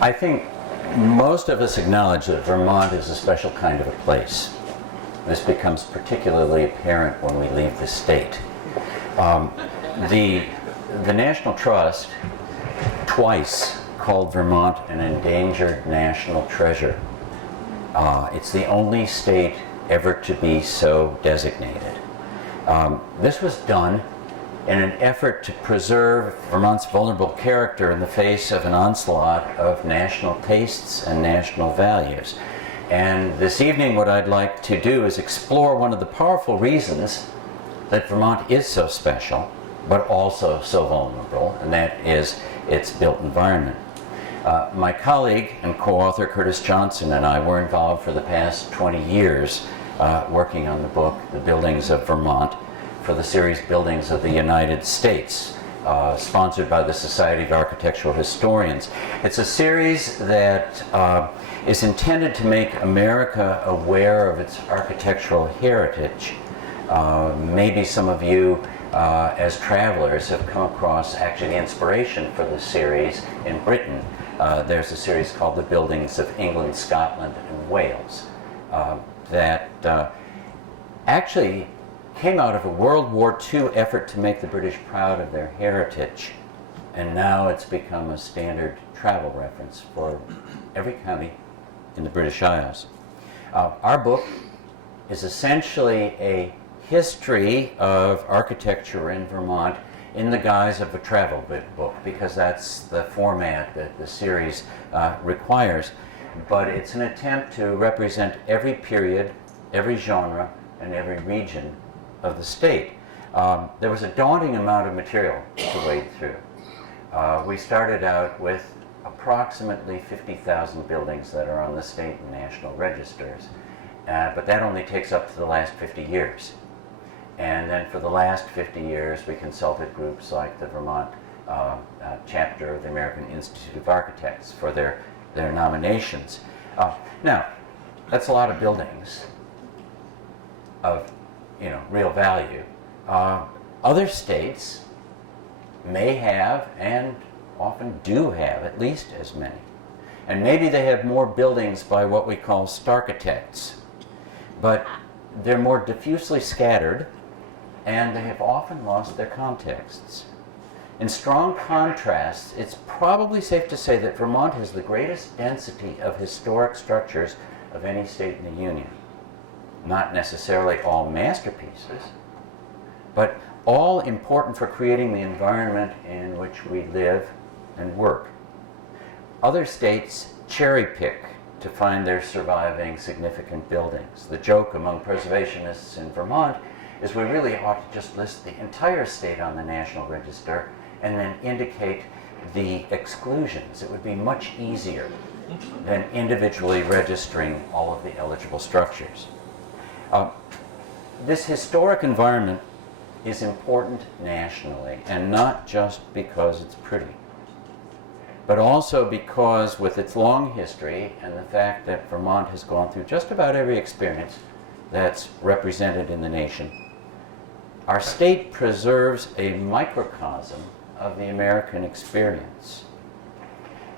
I think most of us acknowledge that Vermont is a special kind of a place. This becomes particularly apparent when we leave the state. The National Trust twice called Vermont an endangered national treasure. It's the only state ever to be so designated. This was done in an effort to preserve Vermont's vulnerable character in the face of an onslaught of national tastes and national values. And this evening what I'd like to do is explore one of the powerful reasons that Vermont is so special, but also so vulnerable, and that is its built environment. My colleague and co-author Curtis Johnson and I were involved for the past 20 years working on the book, The Buildings of Vermont, for the series Buildings of the United States, sponsored by the Society of Architectural Historians. It's a series that is intended to make America aware of its architectural heritage. Maybe some of you as travelers have come across actually the inspiration for this series in Britain. There's a series called The Buildings of England, Scotland, and Wales that actually came out of a World War II effort to make the British proud of their heritage. And now it's become a standard travel reference for every county in the British Isles. Our book is essentially a history of architecture in Vermont in the guise of a travel book, because that's the format that the series requires. But it's an attempt to represent every period, every genre, and every region of the state. There was a daunting amount of material to wade through. We started out with approximately 50,000 buildings that are on the state and national registers, but that only takes up to the last 50 years. And then for the last 50 years, we consulted groups like the Vermont chapter of the American Institute of Architects for their nominations. Now, that's a lot of buildings of real value. Other states may have, and often do have, at least as many. And maybe they have more buildings by what we call starchitects, but they're more diffusely scattered, and they have often lost their contexts. In strong contrast, it's probably safe to say that Vermont has the greatest density of historic structures of any state in the Union. Not necessarily all masterpieces, but all important for creating the environment in which we live and work. Other states cherry pick to find their surviving significant buildings. The joke among preservationists in Vermont is we really ought to just list the entire state on the National Register and then indicate the exclusions. It would be much easier than individually registering all of the eligible structures. This historic environment is important nationally, and not just because it's pretty, but also because with its long history and the fact that Vermont has gone through just about every experience that's represented in the nation, our state preserves a microcosm of the American experience.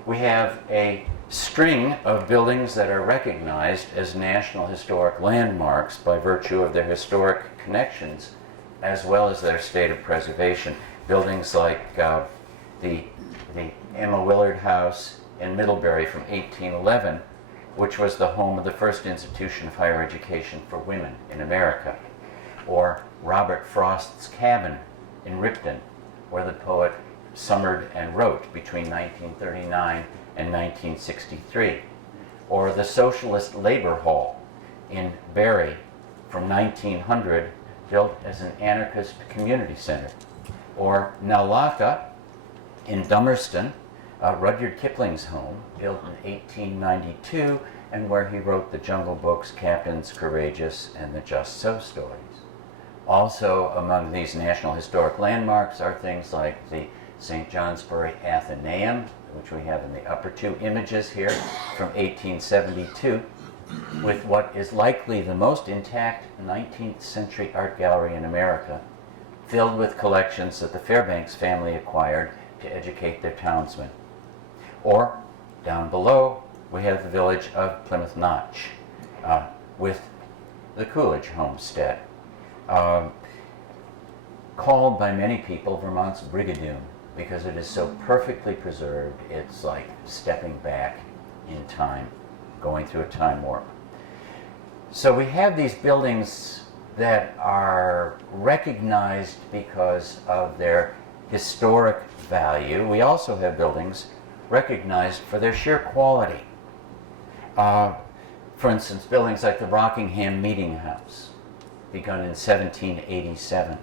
We have a string of buildings that are recognized as National Historic Landmarks by virtue of their historic connections as well as their state of preservation. Buildings like the Emma Willard House in Middlebury from 1811, which was the home of the first institution of higher education for women in America. Or Robert Frost's cabin in Ripton, where the poet summered and wrote between 1939 and 1963. Or the Socialist Labor Hall in Barrie from 1900, built as an anarchist community center. Or Naulaka in Dummerston, Rudyard Kipling's home, built in 1892, and where he wrote the Jungle Books, Captains Courageous, and the Just So stories. Also among these National Historic Landmarks are things like the St. Johnsbury Athenaeum, which we have in the upper two images here from 1872, with what is likely the most intact 19th century art gallery in America, filled with collections that the Fairbanks family acquired to educate their townsmen. Or Down below, we have the village of Plymouth Notch with the Coolidge homestead, called by many people Vermont's Brigadoon because it is so perfectly preserved. It's like stepping back in time, going through a time warp. So we have these buildings that are recognized because of their historic value. We also have buildings recognized for their sheer quality. For instance, buildings like the Rockingham Meeting House, begun in 1787,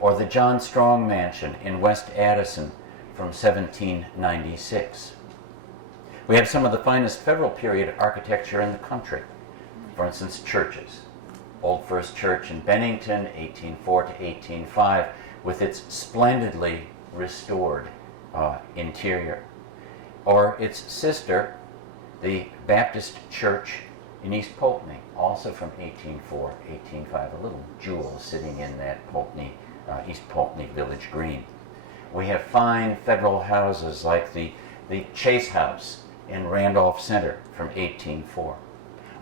or the John Strong Mansion in West Addison from 1796. We have some of the finest Federal period architecture in the country. For instance, churches. Old First Church in Bennington, 1804 to 1805, with its splendidly restored interior. Or its sister, the Baptist Church in East Pulteney, also from 1804, 1805, a little jewel sitting in that East Pulteney Village Green. We have fine federal houses like the Chase House in Randolph Center from 1804.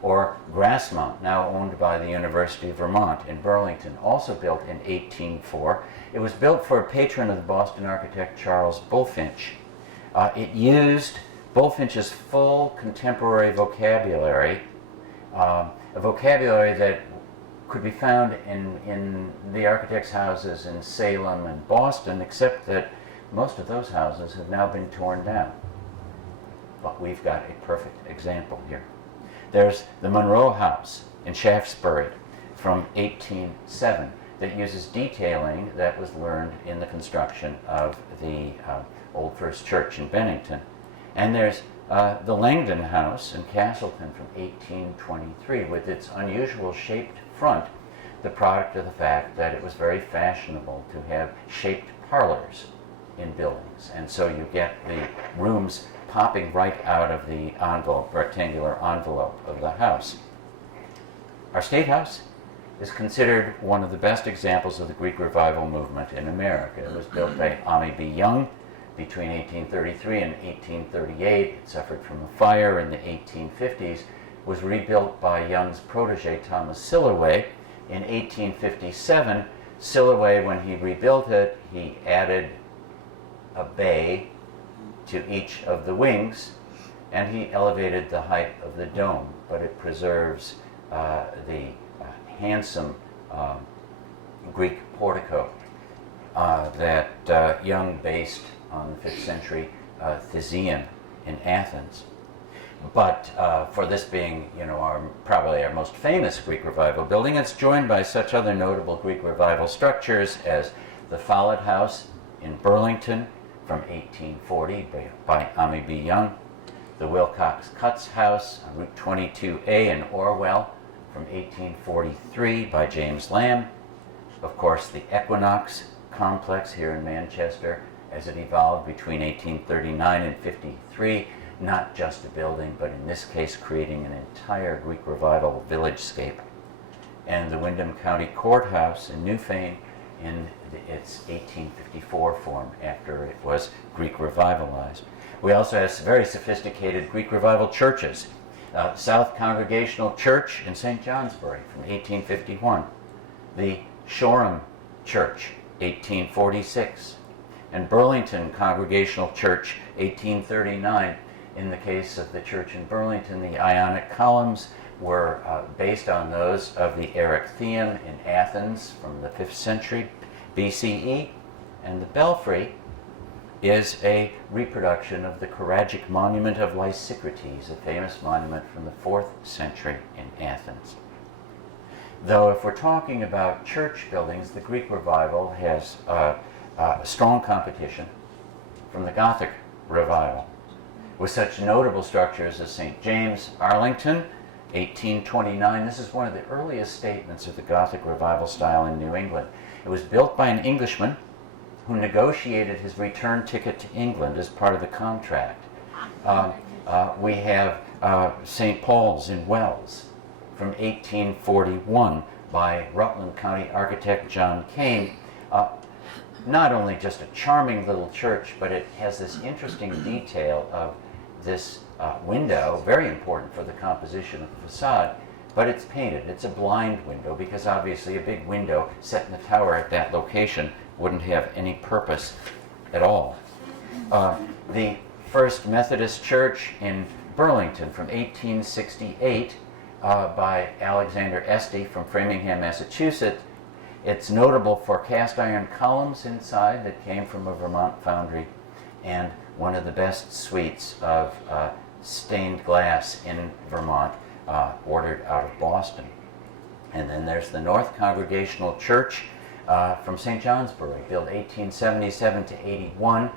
Or Grassmont, now owned by the University of Vermont in Burlington, also built in 1804. It was built for a patron of the Boston architect Charles Bulfinch. It used Bulfinch's full contemporary vocabulary, a vocabulary that could be found in the architects' houses in Salem and Boston, except that most of those houses have now been torn down. But we've got a perfect example here. There's the Monroe House in Shaftesbury from 1807 that uses detailing that was learned in the construction of the Old First Church in Bennington. And there's the Langdon House in Castleton from 1823 with its unusual shaped front, the product of the fact that it was very fashionable to have shaped parlors in buildings. And so you get the rooms popping right out of the rectangular envelope of the house. Our State House is considered one of the best examples of the Greek Revival movement in America. It was built by Ami B. Young between 1833 and 1838. It suffered from a fire in the 1850s, was rebuilt by Young's protege Thomas Silloway in 1857. Silloway, when he rebuilt it, he added a bay to each of the wings, and he elevated the height of the dome, but it preserves the handsome Greek portico that Young based on the 5th century Theseum in Athens. But for this being, probably our most famous Greek Revival building, it's joined by such other notable Greek Revival structures as the Follett House in Burlington from 1840 by Ami B. Young, the Wilcox Cutts House on Route 22A in Orwell from 1843 by James Lamb, of course the Equinox Complex here in Manchester as it evolved between 1839 and 53, not just a building, but in this case creating an entire Greek Revival village-scape, and the Windham County Courthouse in Newfane in its 1854 form after it was Greek revivalized. We also have very sophisticated Greek Revival churches. South Congregational Church in St. Johnsbury from 1851, the Shoreham Church, 1846, and Burlington Congregational Church, 1839. In the case of the church in Burlington, the Ionic columns were based on those of the Erechtheum in Athens from the 5th century BCE, and the belfry is a reproduction of the Choragic monument of Lysicrates, a famous monument from the 4th century in Athens. Though if we're talking about church buildings, the Greek Revival has strong competition from the Gothic Revival, with such notable structures as St. James, Arlington, 1829. This is one of the earliest statements of the Gothic Revival style in New England. It was built by an Englishman who negotiated his return ticket to England as part of the contract. We have St. Paul's in Wells from 1841 by Rutland County architect John Kane. Not only just a charming little church, but it has this interesting detail of this window, very important for the composition of the facade, but it's painted. It's a blind window because obviously a big window set in the tower at that location wouldn't have any purpose at all. The First Methodist Church in Burlington from 1868 by Alexander Esty from Framingham, Massachusetts. It's notable for cast iron columns inside that came from a Vermont foundry, and one of the best suites of stained glass in Vermont, ordered out of Boston. And then there's the North Congregational Church from St. Johnsbury, built 1877 to 81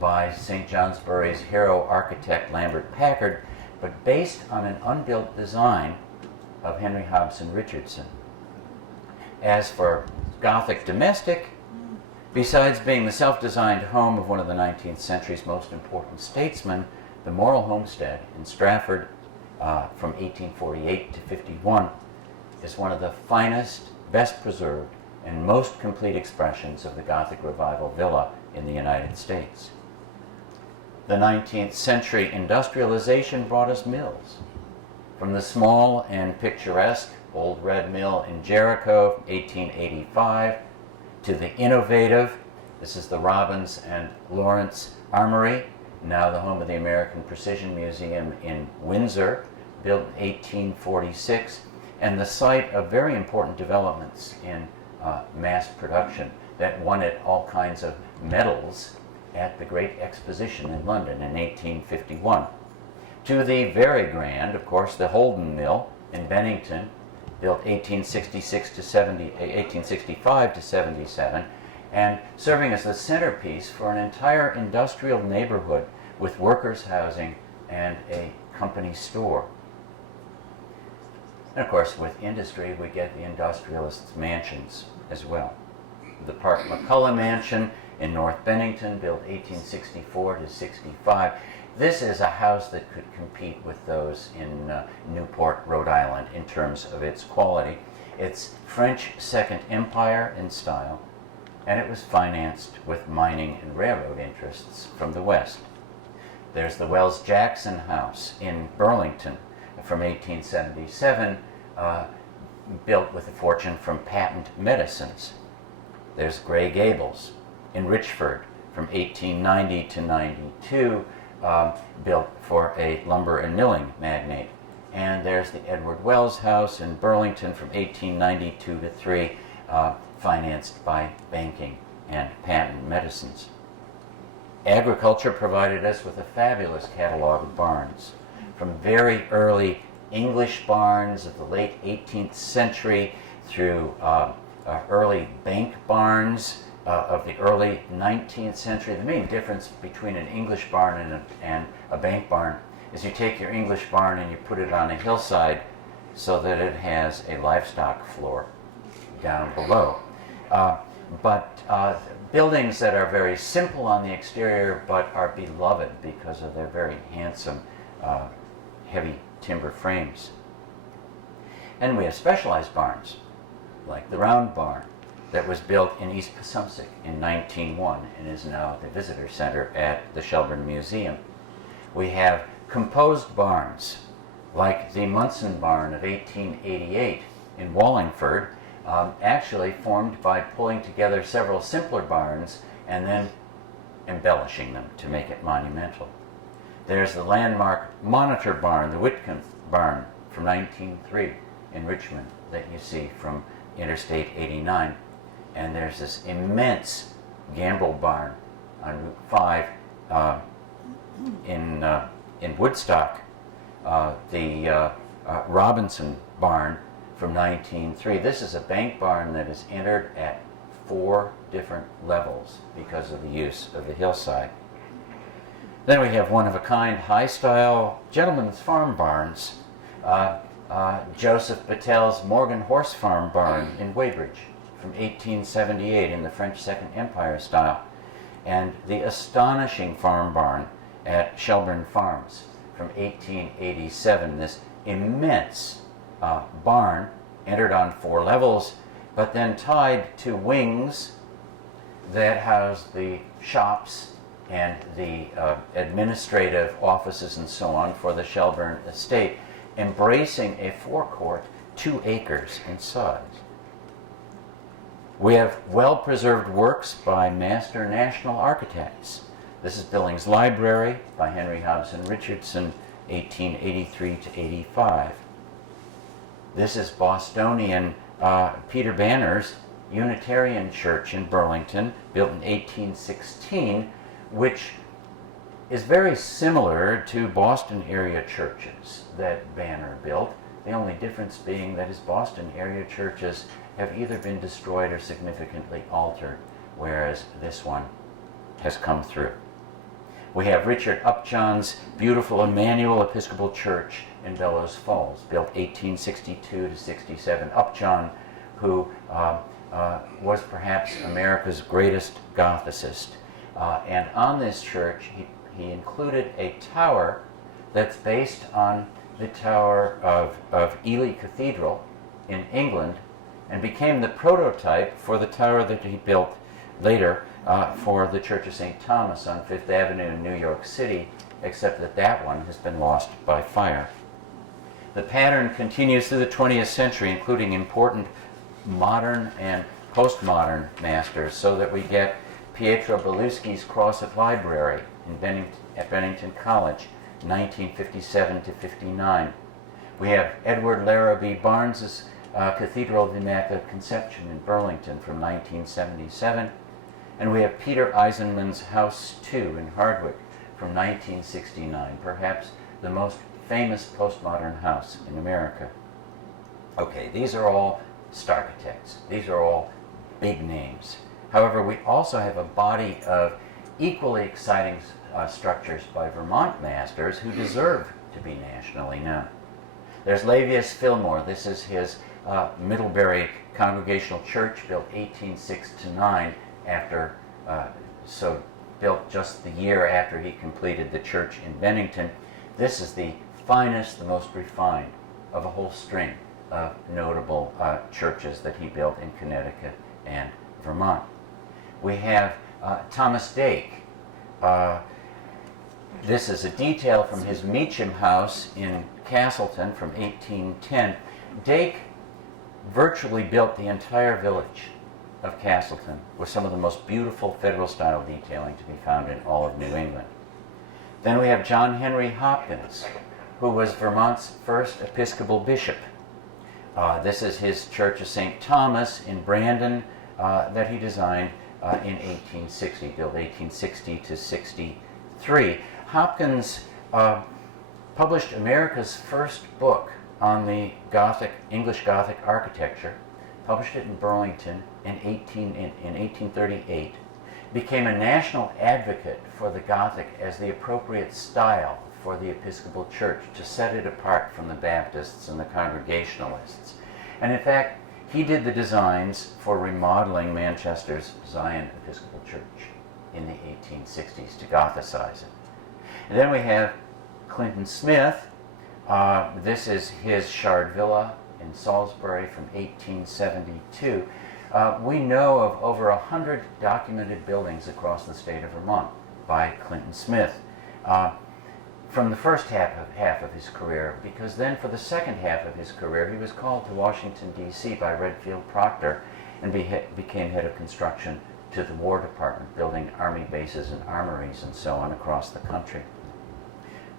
by St. Johnsbury's hero architect Lambert Packard, but based on an unbuilt design of Henry Hobson Richardson. As for Gothic domestic, besides being the self-designed home of one of the 19th century's most important statesmen, the Morrill Homestead in Stratford from 1848 to 51 is one of the finest, best preserved, and most complete expressions of the Gothic Revival villa in the United States. The 19th century industrialization brought us mills. From the small and picturesque Old Red Mill in Jericho, 1885, to the innovative, this is the Robbins and Lawrence Armory, now the home of the American Precision Museum in Windsor, built in 1846, and the site of very important developments in mass production that won it all kinds of medals at the Great Exposition in London in 1851. To the very grand, of course, the Holden Mill in Bennington, built 1865 to 77, and serving as the centerpiece for an entire industrial neighborhood with workers' housing and a company store. And of course, with industry, we get the industrialists' mansions as well. The Park McCullough Mansion in North Bennington, built 1864 to 65. This is a house that could compete with those in Newport, Rhode Island, in terms of its quality. It's French Second Empire in style, and it was financed with mining and railroad interests from the West. There's the Wells-Jackson House in Burlington from 1877, built with a fortune from patent medicines. There's Gray Gables in Richford from 1890 to 92, built for a lumber and milling magnate. And there's the Edward Wells House in Burlington from 1892 to 3, financed by banking and patent medicines. Agriculture provided us with a fabulous catalog of barns, from very early English barns of the late 18th century through early bank barns of the early 19th century. The main difference between an English barn and a bank barn is you take your English barn and you put it on a hillside so that it has a livestock floor down below. But buildings that are very simple on the exterior but are beloved because of their very handsome heavy timber frames. And we have specialized barns, like the Round Barn, that was built in East Passumpsic in 1901 and is now the visitor center at the Shelburne Museum. We have composed barns, like the Munson Barn of 1888 in Wallingford, actually formed by pulling together several simpler barns and then embellishing them to make it monumental. There's the landmark Monitor Barn, the Whitcomb Barn from 1903 in Richmond that you see from Interstate 89. And there's this immense Gamble Barn on Route 5 in Woodstock, the Robinson Barn from 1903. This is a bank barn that is entered at 4 different levels because of the use of the hillside. Then we have one-of-a-kind, high-style gentlemen's farm barns. Joseph Patel's Morgan Horse Farm Barn in Weybridge from 1878 in the French Second Empire style. And the astonishing farm barn at Shelburne Farms from 1887. This immense barn entered on 4 levels, but then tied to wings that housed the shops and the administrative offices and so on for the Shelburne estate, embracing a forecourt 2 acres in size. We have well-preserved works by master national architects. This is Billings Library by Henry Hobson Richardson, 1883 to 85. This is Bostonian Peter Banner's Unitarian Church in Burlington, built in 1816, which is very similar to Boston area churches that Banner built, the only difference being that his Boston area churches have either been destroyed or significantly altered, whereas this one has come through. We have Richard Upjohn's beautiful Emmanuel Episcopal Church in Bellows Falls, built 1862 to 67. Upjohn, who was perhaps America's greatest Gothicist. And on this church, he included a tower that's based on the tower of Ely Cathedral in England, and became the prototype for the tower that he built later for the Church of St. Thomas on Fifth Avenue in New York City, except that that one has been lost by fire. The pattern continues through the 20th century, including important modern and postmodern masters, so that we get Pietro Belluschi's Crosset Library at Bennington College, 1957 to 59. We have Edward Larrabee Barnes's Cathedral of the Immaculate Conception in Burlington from 1977. And we have Peter Eisenman's House 2 in Hardwick from 1969, perhaps the most famous postmodern house in America. Okay, these are all starchitects. These are all big names. However, we also have a body of equally exciting structures by Vermont masters who deserve to be nationally known. There's Lavius Fillmore. This is his Middlebury Congregational Church, built 1806 to 9, built just the year after he completed the church in Bennington. This is the finest, the most refined of a whole string of notable churches that he built in Connecticut and Vermont. We have Thomas Dake. This is a detail from his Meacham House in Castleton from 1810. Dake virtually built the entire village of Castleton with some of the most beautiful Federal-style detailing to be found in all of New England. Then we have John Henry Hopkins, who was Vermont's first Episcopal bishop. This is his Church of St. Thomas in Brandon that he designed in 1860, built 1860 to 63. Hopkins published America's first book on the English Gothic architecture, published it in Burlington in 1838, became a national advocate for the Gothic as the appropriate style for the Episcopal Church to set it apart from the Baptists and the Congregationalists. And in fact, he did the designs for remodeling Manchester's Zion Episcopal Church in the 1860s to Gothicize it. And then we have Clinton Smith. This is his Shard Villa in Salisbury from 1872. We know of over 100 documented buildings across the state of Vermont by Clinton Smith from the first half of his career, because then for the second half of his career he was called to Washington, D.C. by Redfield Proctor and became head of construction to the War Department, building army bases and armories and so on across the country.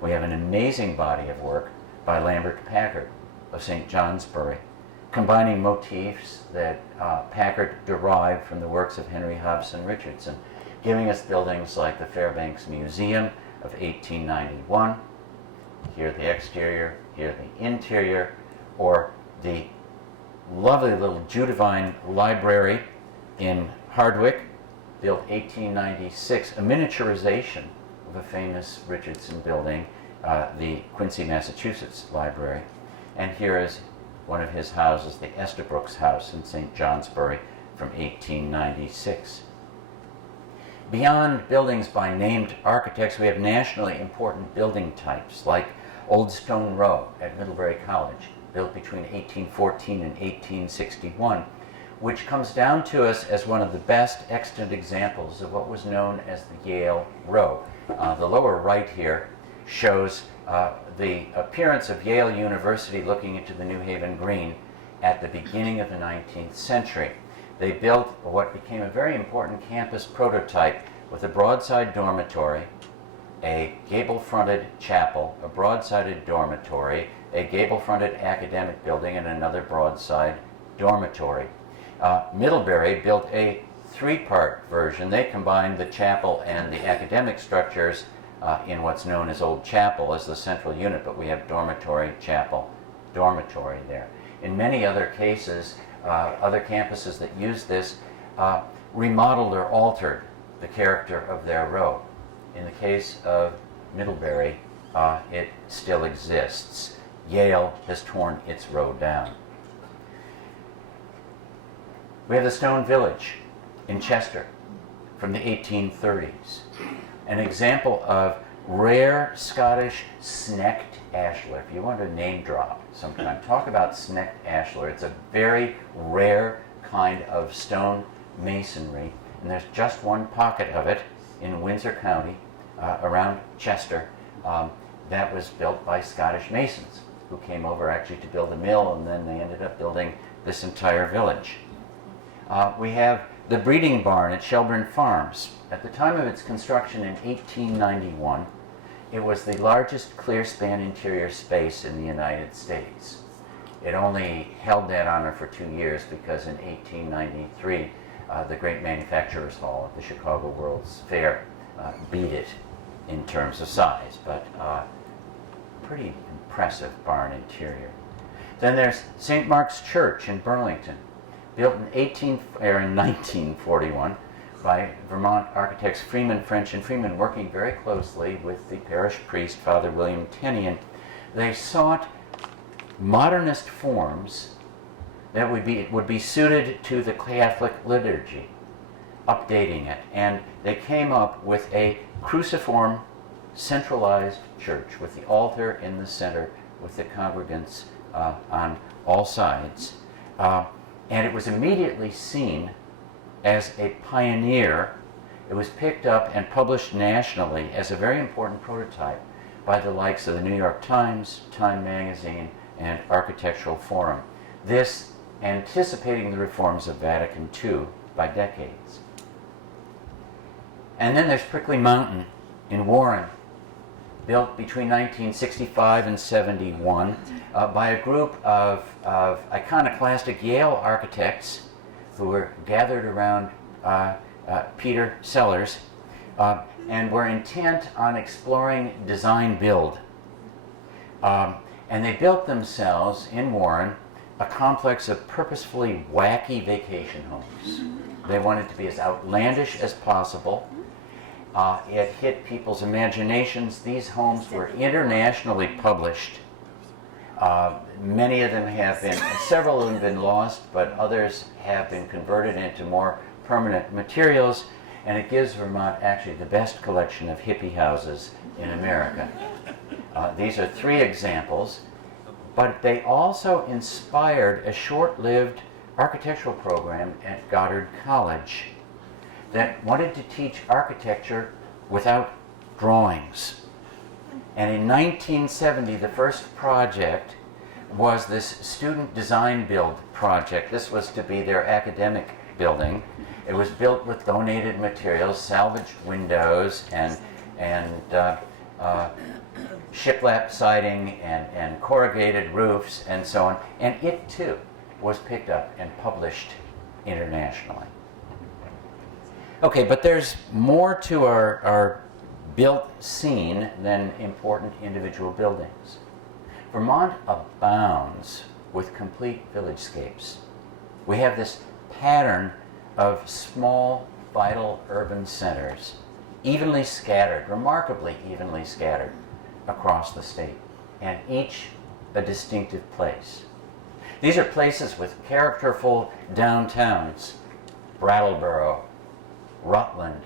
We have an amazing body of work by Lambert Packard of St. Johnsbury, combining motifs that Packard derived from the works of Henry Hobson Richardson, giving us buildings like the Fairbanks Museum of 1891, here the exterior, here the interior, or the lovely little Judavine Library in Hardwick, built 1896, a miniaturization of a famous Richardson building, the Quincy, Massachusetts Library. And here is one of his houses, the Estabrooks House in St. Johnsbury from 1896. Beyond buildings by named architects, we have nationally important building types like Old Stone Row at Middlebury College, built between 1814 and 1861, which comes down to us as one of the best extant examples of what was known as the Yale Row. The lower right here shows the appearance of Yale University looking into the New Haven Green at the beginning of the 19th century. They built what became a very important campus prototype with a broadside dormitory, a gable-fronted chapel, a broad-sided dormitory, a gable-fronted academic building, and another broadside dormitory. Middlebury built a three-part version. They combined the chapel and the academic structures in what's known as Old Chapel as the central unit, but we have dormitory, chapel, dormitory there. In many other cases, other campuses that used this remodeled or altered the character of their row. In the case of Middlebury, it still exists. Yale has torn its row down. We have the Stone Village in Chester from the 1830s, an example of rare Scottish snecked ashlar. If you want to name drop sometime, talk about snecked ashlar. It's a very rare kind of stone masonry, and there's just one pocket of it in Windsor County around Chester that was built by Scottish masons who came over actually to build a mill, and then they ended up building this entire village. We have the breeding barn at Shelburne Farms. At the time of its construction in 1891, it was the largest clear span interior space in the United States. It only held that honor for 2 years because in 1893, the Great Manufacturers Hall at the Chicago World's Fair beat it in terms of size, but pretty impressive barn interior. Then there's St. Mark's Church in Burlington, built in 1941 by Vermont architects Freeman, French, and Freeman, working very closely with the parish priest, Father William Tennion. They sought modernist forms that would be suited to the Catholic liturgy, updating it. And they came up with a cruciform, centralized church with the altar in the center, with the congregants on all sides. And it was immediately seen as a pioneer. It was picked up and published nationally as a very important prototype by the likes of the New York Times, Time Magazine, and Architectural Forum. This anticipating the reforms of Vatican II by decades. And then there's Prickly Mountain in Warren, built between 1965 and 71 by a group of iconoclastic Yale architects who were gathered around Peter Sellers and were intent on exploring design build. And they built themselves in Warren a complex of purposefully wacky vacation homes. They wanted to be as outlandish as possible. It hit people's imaginations. These homes were internationally published. Many of them have been, several of them have been lost, but others have been converted into more permanent materials, and it gives Vermont actually the best collection of hippie houses in America. These are 3 examples, but they also inspired a short-lived architectural program at Goddard College that wanted to teach architecture without drawings. And in 1970, the first project was this student design build project. This was to be their academic building. It was built with donated materials, salvaged windows, and shiplap siding, and corrugated roofs, and so on. And it, too, was picked up and published internationally. Okay, but there's more to our built scene than important individual buildings. Vermont abounds with complete village-scapes. We have this pattern of small, vital urban centers, evenly scattered, remarkably evenly scattered across the state, and each a distinctive place. These are places with characterful downtowns: Brattleboro, Rutland,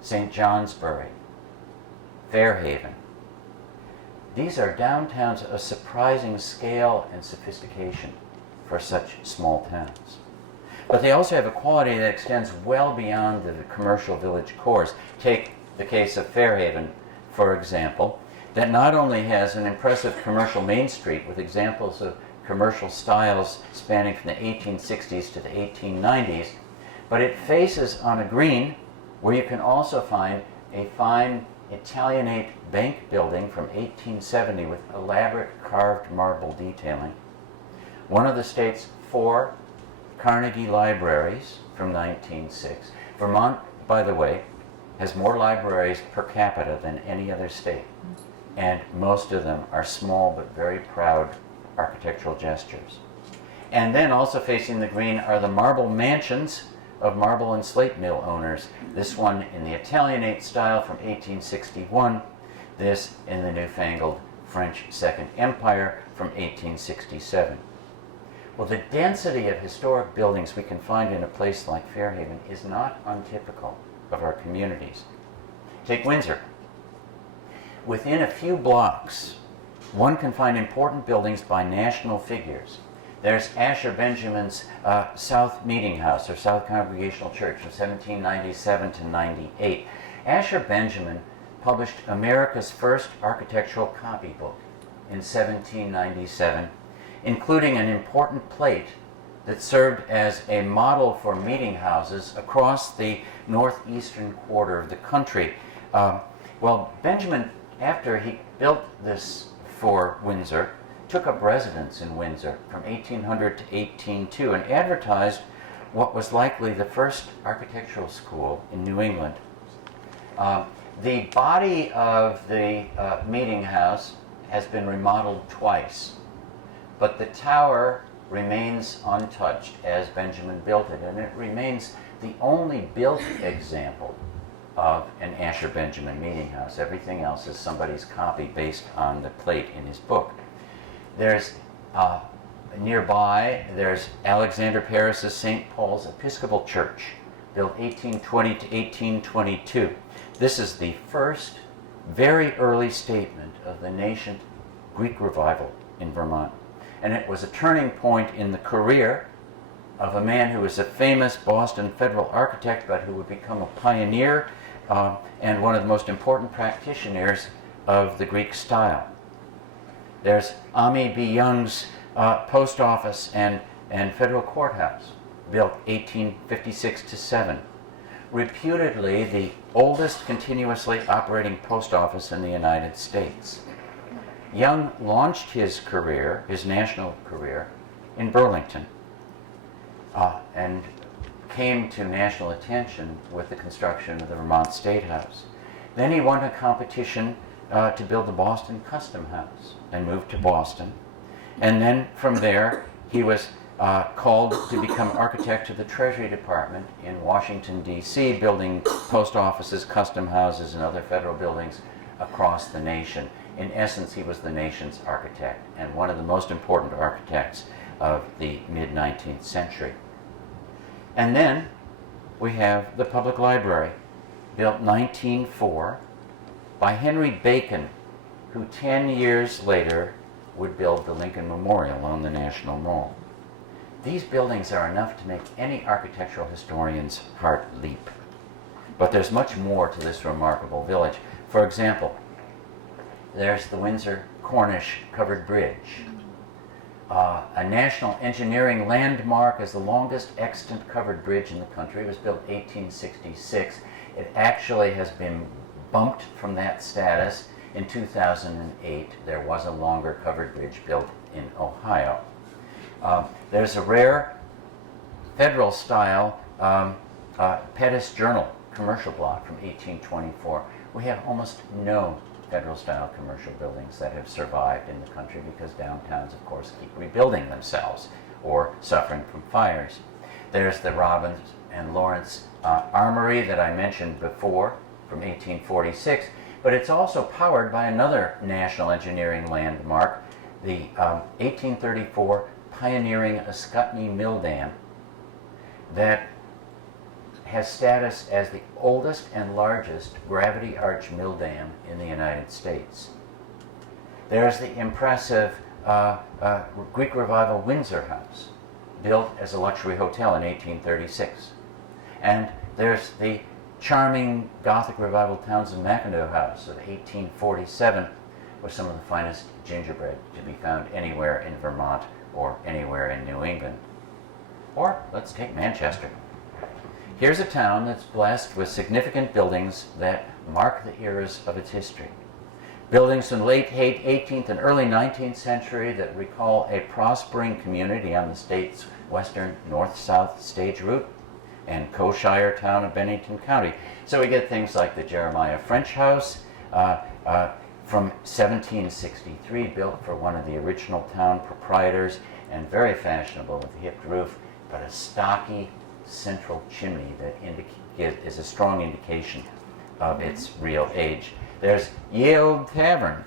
St. Johnsbury, Fairhaven. These are downtowns of surprising scale and sophistication for such small towns. But they also have a quality that extends well beyond the commercial village cores. Take the case of Fairhaven, for example, that not only has an impressive commercial main street with examples of commercial styles spanning from the 1860s to the 1890s, but it faces on a green where you can also find a fine Italianate bank building from 1870 with elaborate carved marble detailing. One of the state's 4 Carnegie libraries from 1906. Vermont, by the way, has more libraries per capita than any other state, and most of them are small but very proud architectural gestures. And then also facing the green are the marble mansions of marble and slate mill owners. This one in the Italianate style from 1861, this in the newfangled French Second Empire from 1867. Well, the density of historic buildings we can find in a place like Fairhaven is not untypical of our communities. Take Windsor. Within a few blocks, one can find important buildings by national figures. There's Asher Benjamin's South Meeting House, or South Congregational Church, from 1797 to 98. Asher Benjamin published America's first architectural copybook in 1797, including an important plate that served as a model for meeting houses across the northeastern quarter of the country. Well, Benjamin, after he built this for Windsor, took up residence in Windsor from 1800 to 1802 and advertised what was likely the first architectural school in New England. The body of the meeting house has been remodeled twice, but the tower remains untouched as Benjamin built it, and it remains the only built example of an Asher Benjamin meeting house. Everything else is somebody's copy based on the plate in his book. There's nearby, there's Alexander Paris's St. Paul's Episcopal Church, built 1820 to 1822. This is the first very early statement of the nascent Greek revival in Vermont. And it was a turning point in the career of a man who was a famous Boston federal architect, but who would become a pioneer and one of the most important practitioners of the Greek style. There's Ami B. Young's post office and federal courthouse, built 1856 to 7. Reputedly the oldest continuously operating post office in the United States. Young launched his career, his national career, in Burlington, and came to national attention with the construction of the Vermont State House. Then he won a competition to build the Boston Custom House and moved to Boston. And then from there, he was called to become architect of the Treasury Department in Washington, D.C., building post offices, custom houses, and other federal buildings across the nation. In essence, he was the nation's architect and one of the most important architects of the mid-19th century. And then we have the public library, built 1904 by Henry Bacon, who 10 years later would build the Lincoln Memorial on the National Mall. These buildings are enough to make any architectural historian's heart leap. But there's much more to this remarkable village. For example, there's the Windsor Cornish Covered Bridge, a national engineering landmark as the longest extant covered bridge in the country. It was built 1866. It actually has been bumped from that status. In 2008, there was a longer covered bridge built in Ohio. There's a rare federal style Pettis Journal commercial block from 1824. We have almost no federal style commercial buildings that have survived in the country because downtowns, of course, keep rebuilding themselves or suffering from fires. There's the Robbins and Lawrence Armory that I mentioned before from 1846, but it's also powered by another national engineering landmark, the 1834 pioneering Ascutney Mill Dam that has status as the oldest and largest gravity arch mill dam in the United States. There's the impressive Greek Revival Windsor House, built as a luxury hotel in 1836. And there's the charming Gothic Revival Townsend McIndoe House of 1847, with some of the finest gingerbread to be found anywhere in Vermont or anywhere in New England. Or let's take Manchester. Here's a town that's blessed with significant buildings that mark the eras of its history. Buildings from the late 18th and early 19th century that recall a prospering community on the state's western north-south stage route, and Co-Shire town of Bennington County. So we get things like the Jeremiah French House from 1763, built for one of the original town proprietors, and very fashionable with a hipped roof, but a stocky central chimney that is a strong indication of its real age. There's Ye Olde Tavern,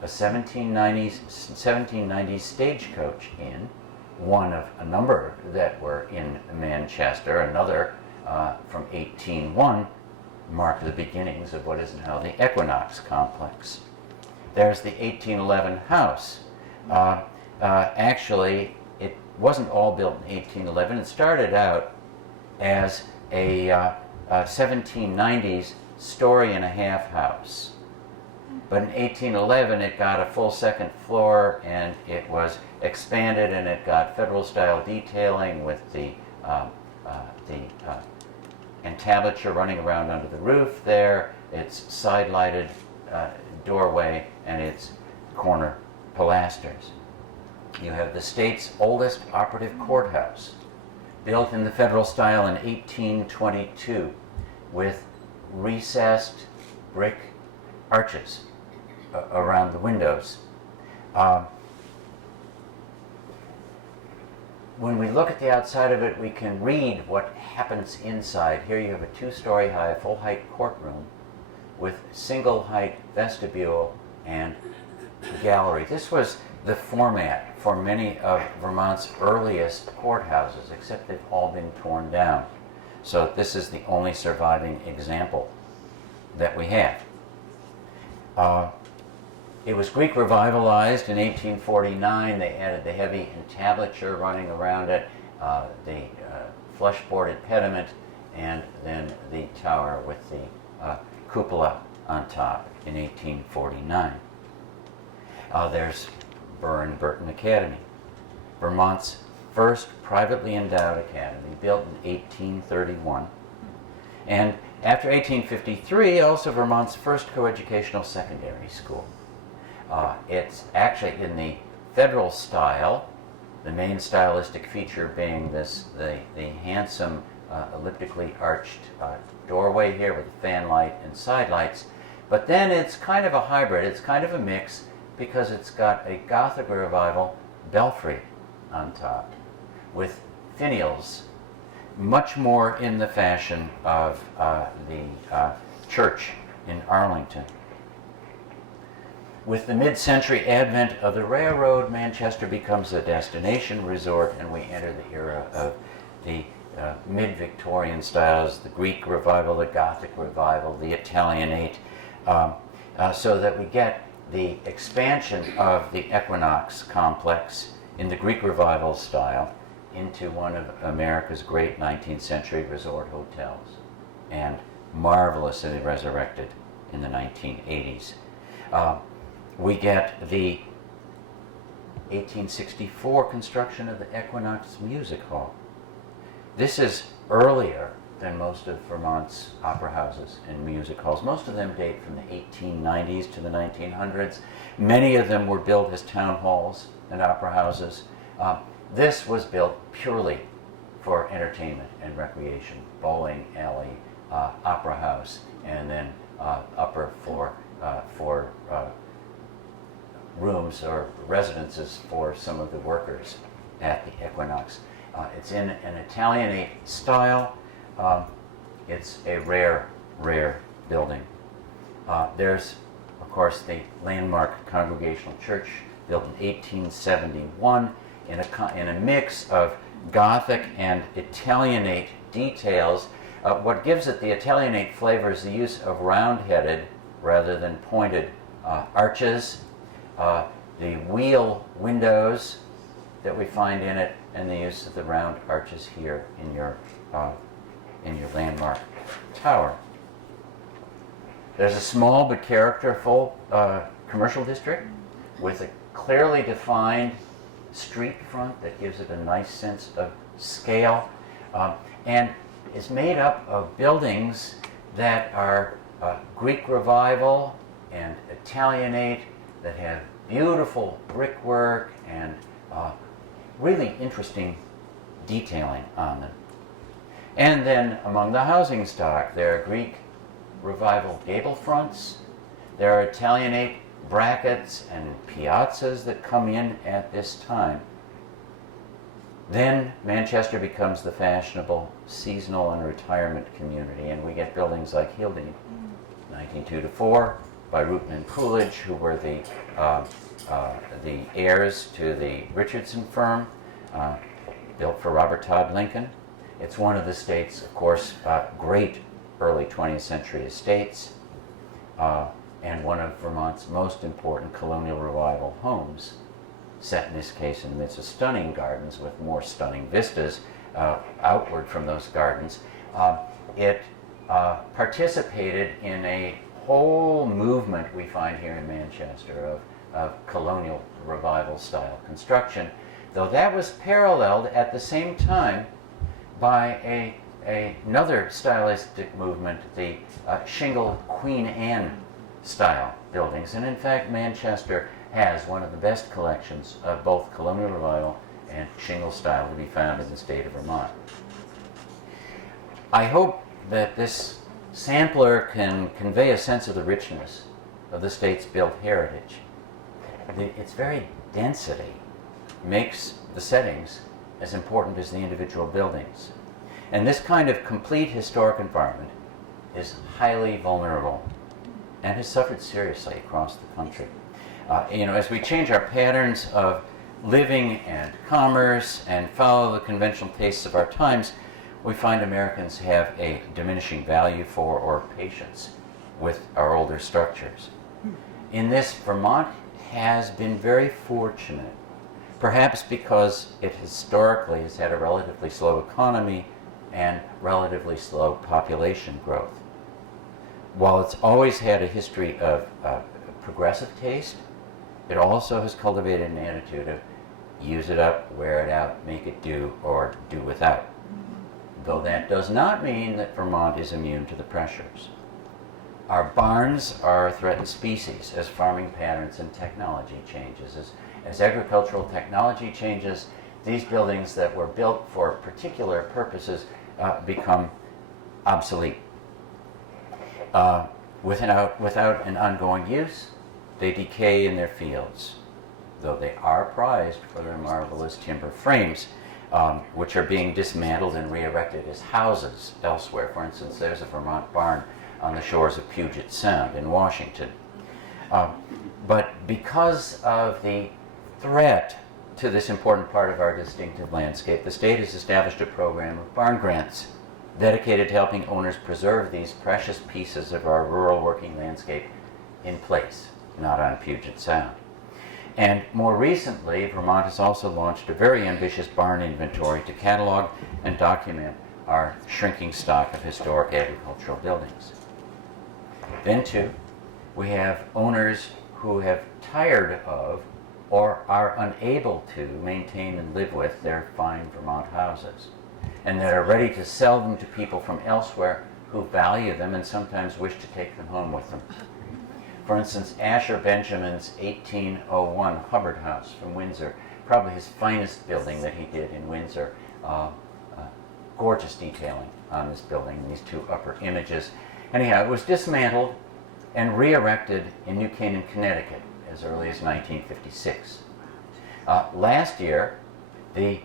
a 1790s stagecoach inn, one of a number that were in Manchester. Another from 1801 marked the beginnings of what is now the Equinox complex. There's the 1811 house. Actually, it wasn't all built in 1811. It started out as a 1790s story-and-a-half house. But in 1811, it got a full second floor, and it was expanded, and it got federal-style detailing with the entablature running around under the roof there, its side-lighted doorway, and its corner pilasters. You have the state's oldest operative courthouse, built in the federal style in 1822, with recessed brick arches around the windows. When we look at the outside of it, we can read what happens inside. Here you have a 2-story high, full-height courtroom with single-height vestibule and gallery. This was the format for many of Vermont's earliest courthouses, except they've all been torn down. So this is the only surviving example that we have. It was Greek revitalized in 1849. They added the heavy entablature running around it, the flush-boarded pediment, and then the tower with the cupola on top in 1849. There's Burr and Burton Academy, Vermont's first privately endowed academy, built in 1831. And after 1853, also Vermont's first coeducational secondary school. It's actually in the federal style, the main stylistic feature being the handsome elliptically arched doorway here with a fan light and side lights. But then it's kind of a hybrid, it's kind of a mix, because it's got a Gothic Revival belfry on top with finials, much more in the fashion of the church in Arlington. With the mid-century advent of the railroad, Manchester becomes a destination resort, and we enter the era of the mid-Victorian styles, the Greek Revival, the Gothic Revival, the Italianate, so that we get the expansion of the Equinox complex in the Greek Revival style into one of America's great 19th century resort hotels, and marvelously resurrected in the 1980s. We get the 1864 construction of the Equinox Music Hall. This is earlier than most of Vermont's opera houses and music halls. Most of them date from the 1890s to the 1900s. Many of them were built as town halls and opera houses. This was built purely for entertainment and recreation, bowling alley, opera house, and then upper floor for rooms or residences for some of the workers at the Equinox. It's in an Italianate style. It's a rare building. There's, of course, the landmark Congregational Church, built in 1871 in a mix of Gothic and Italianate details. What gives it the Italianate flavor is the use of round-headed rather than pointed arches. The wheel windows that we find in it and the use of the round arches here in your landmark tower. There's a small but characterful commercial district with a clearly defined street front that gives it a nice sense of scale, and is made up of buildings that are Greek Revival and Italianate, that have beautiful brickwork and really interesting detailing on them. And then among the housing stock, there are Greek Revival gable fronts, there are Italianate brackets and piazzas that come in at this time. Then Manchester becomes the fashionable seasonal and retirement community, and we get buildings like Hilding, 1902-4, by Rooten and Coolidge, who were the heirs to the Richardson firm, built for Robert Todd Lincoln. It's one of the state's, of course, great early 20th century estates, and one of Vermont's most important colonial revival homes, set in this case in the midst of stunning gardens with more stunning vistas outward from those gardens. It participated in a whole movement we find here in Manchester of colonial revival style construction, though that was paralleled at the same time by another stylistic movement, the shingle Queen Anne style buildings. And in fact, Manchester has one of the best collections of both colonial revival and shingle style to be found in the state of Vermont. I hope that this sampler can convey a sense of the richness of the state's built heritage. Its very density makes the settings as important as the individual buildings. And this kind of complete historic environment is highly vulnerable and has suffered seriously across the country. As we change our patterns of living and commerce and follow the conventional tastes of our times, we find Americans have a diminishing value for or patience with our older structures. In this, Vermont has been very fortunate, perhaps because it historically has had a relatively slow economy and relatively slow population growth. While it's always had a history of progressive taste, it also has cultivated an attitude of use it up, wear it out, make it do, or do without. Though that does not mean that Vermont is immune to the pressures. Our barns are a threatened species as farming patterns and technology changes. As agricultural technology changes, these buildings that were built for particular purposes become obsolete. Without an ongoing use, they decay in their fields, though they are prized for their marvelous timber frames, which are being dismantled and re-erected as houses elsewhere. For instance, there's a Vermont barn on the shores of Puget Sound in Washington. But because of the threat to this important part of our distinctive landscape, the state has established a program of barn grants dedicated to helping owners preserve these precious pieces of our rural working landscape in place, not on Puget Sound. And more recently, Vermont has also launched a very ambitious barn inventory to catalog and document our shrinking stock of historic agricultural buildings. Then, too, we have owners who have tired of or are unable to maintain and live with their fine Vermont houses, and that are ready to sell them to people from elsewhere who value them and sometimes wish to take them home with them. For instance, Asher Benjamin's 1801 Hubbard House from Windsor, probably his finest building that he did in Windsor. Gorgeous detailing on this building, these two upper images. Anyhow, it was dismantled and re-erected in New Canaan, Connecticut as early as 1956. Last year, the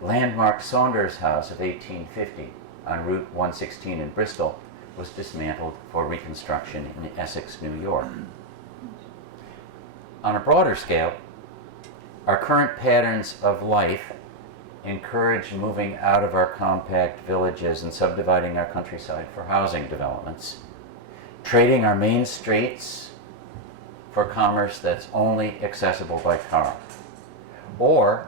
landmark Saunders House of 1850 on Route 116 in Bristol was dismantled for reconstruction in Essex, New York. On a broader scale, our current patterns of life encourage moving out of our compact villages and subdividing our countryside for housing developments, trading our main streets for commerce that's only accessible by car, or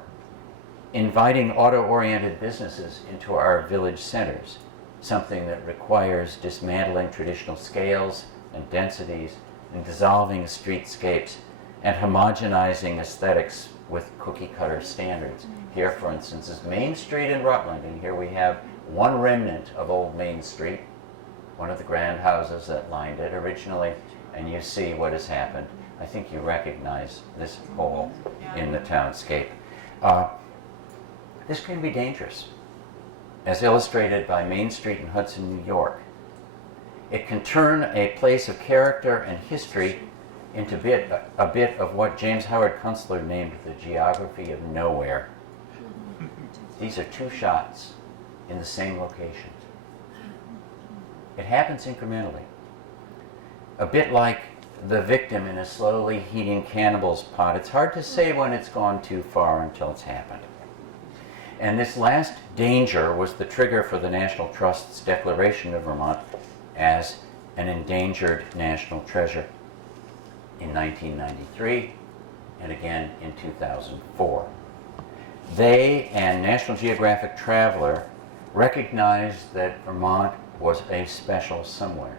inviting auto-oriented businesses into our village centers, something that requires dismantling traditional scales and densities and dissolving streetscapes and homogenizing aesthetics with cookie-cutter standards. Here, for instance, is Main Street in Rutland, and here we have one remnant of old Main Street, one of the grand houses that lined it originally, and you see what has happened. I think you recognize this hole in the townscape. This can be dangerous, as illustrated by Main Street in Hudson, New York. It can turn a place of character and history into a bit of what James Howard Kunstler named the geography of nowhere. These are two shots in the same location. It happens incrementally. A bit like the victim in a slowly heating cannibal's pot. It's hard to say when it's gone too far until it's happened. And this last danger was the trigger for the National Trust's declaration of Vermont as an endangered national treasure in 1993 and again in 2004. They and National Geographic Traveler recognized that Vermont was a special somewhere.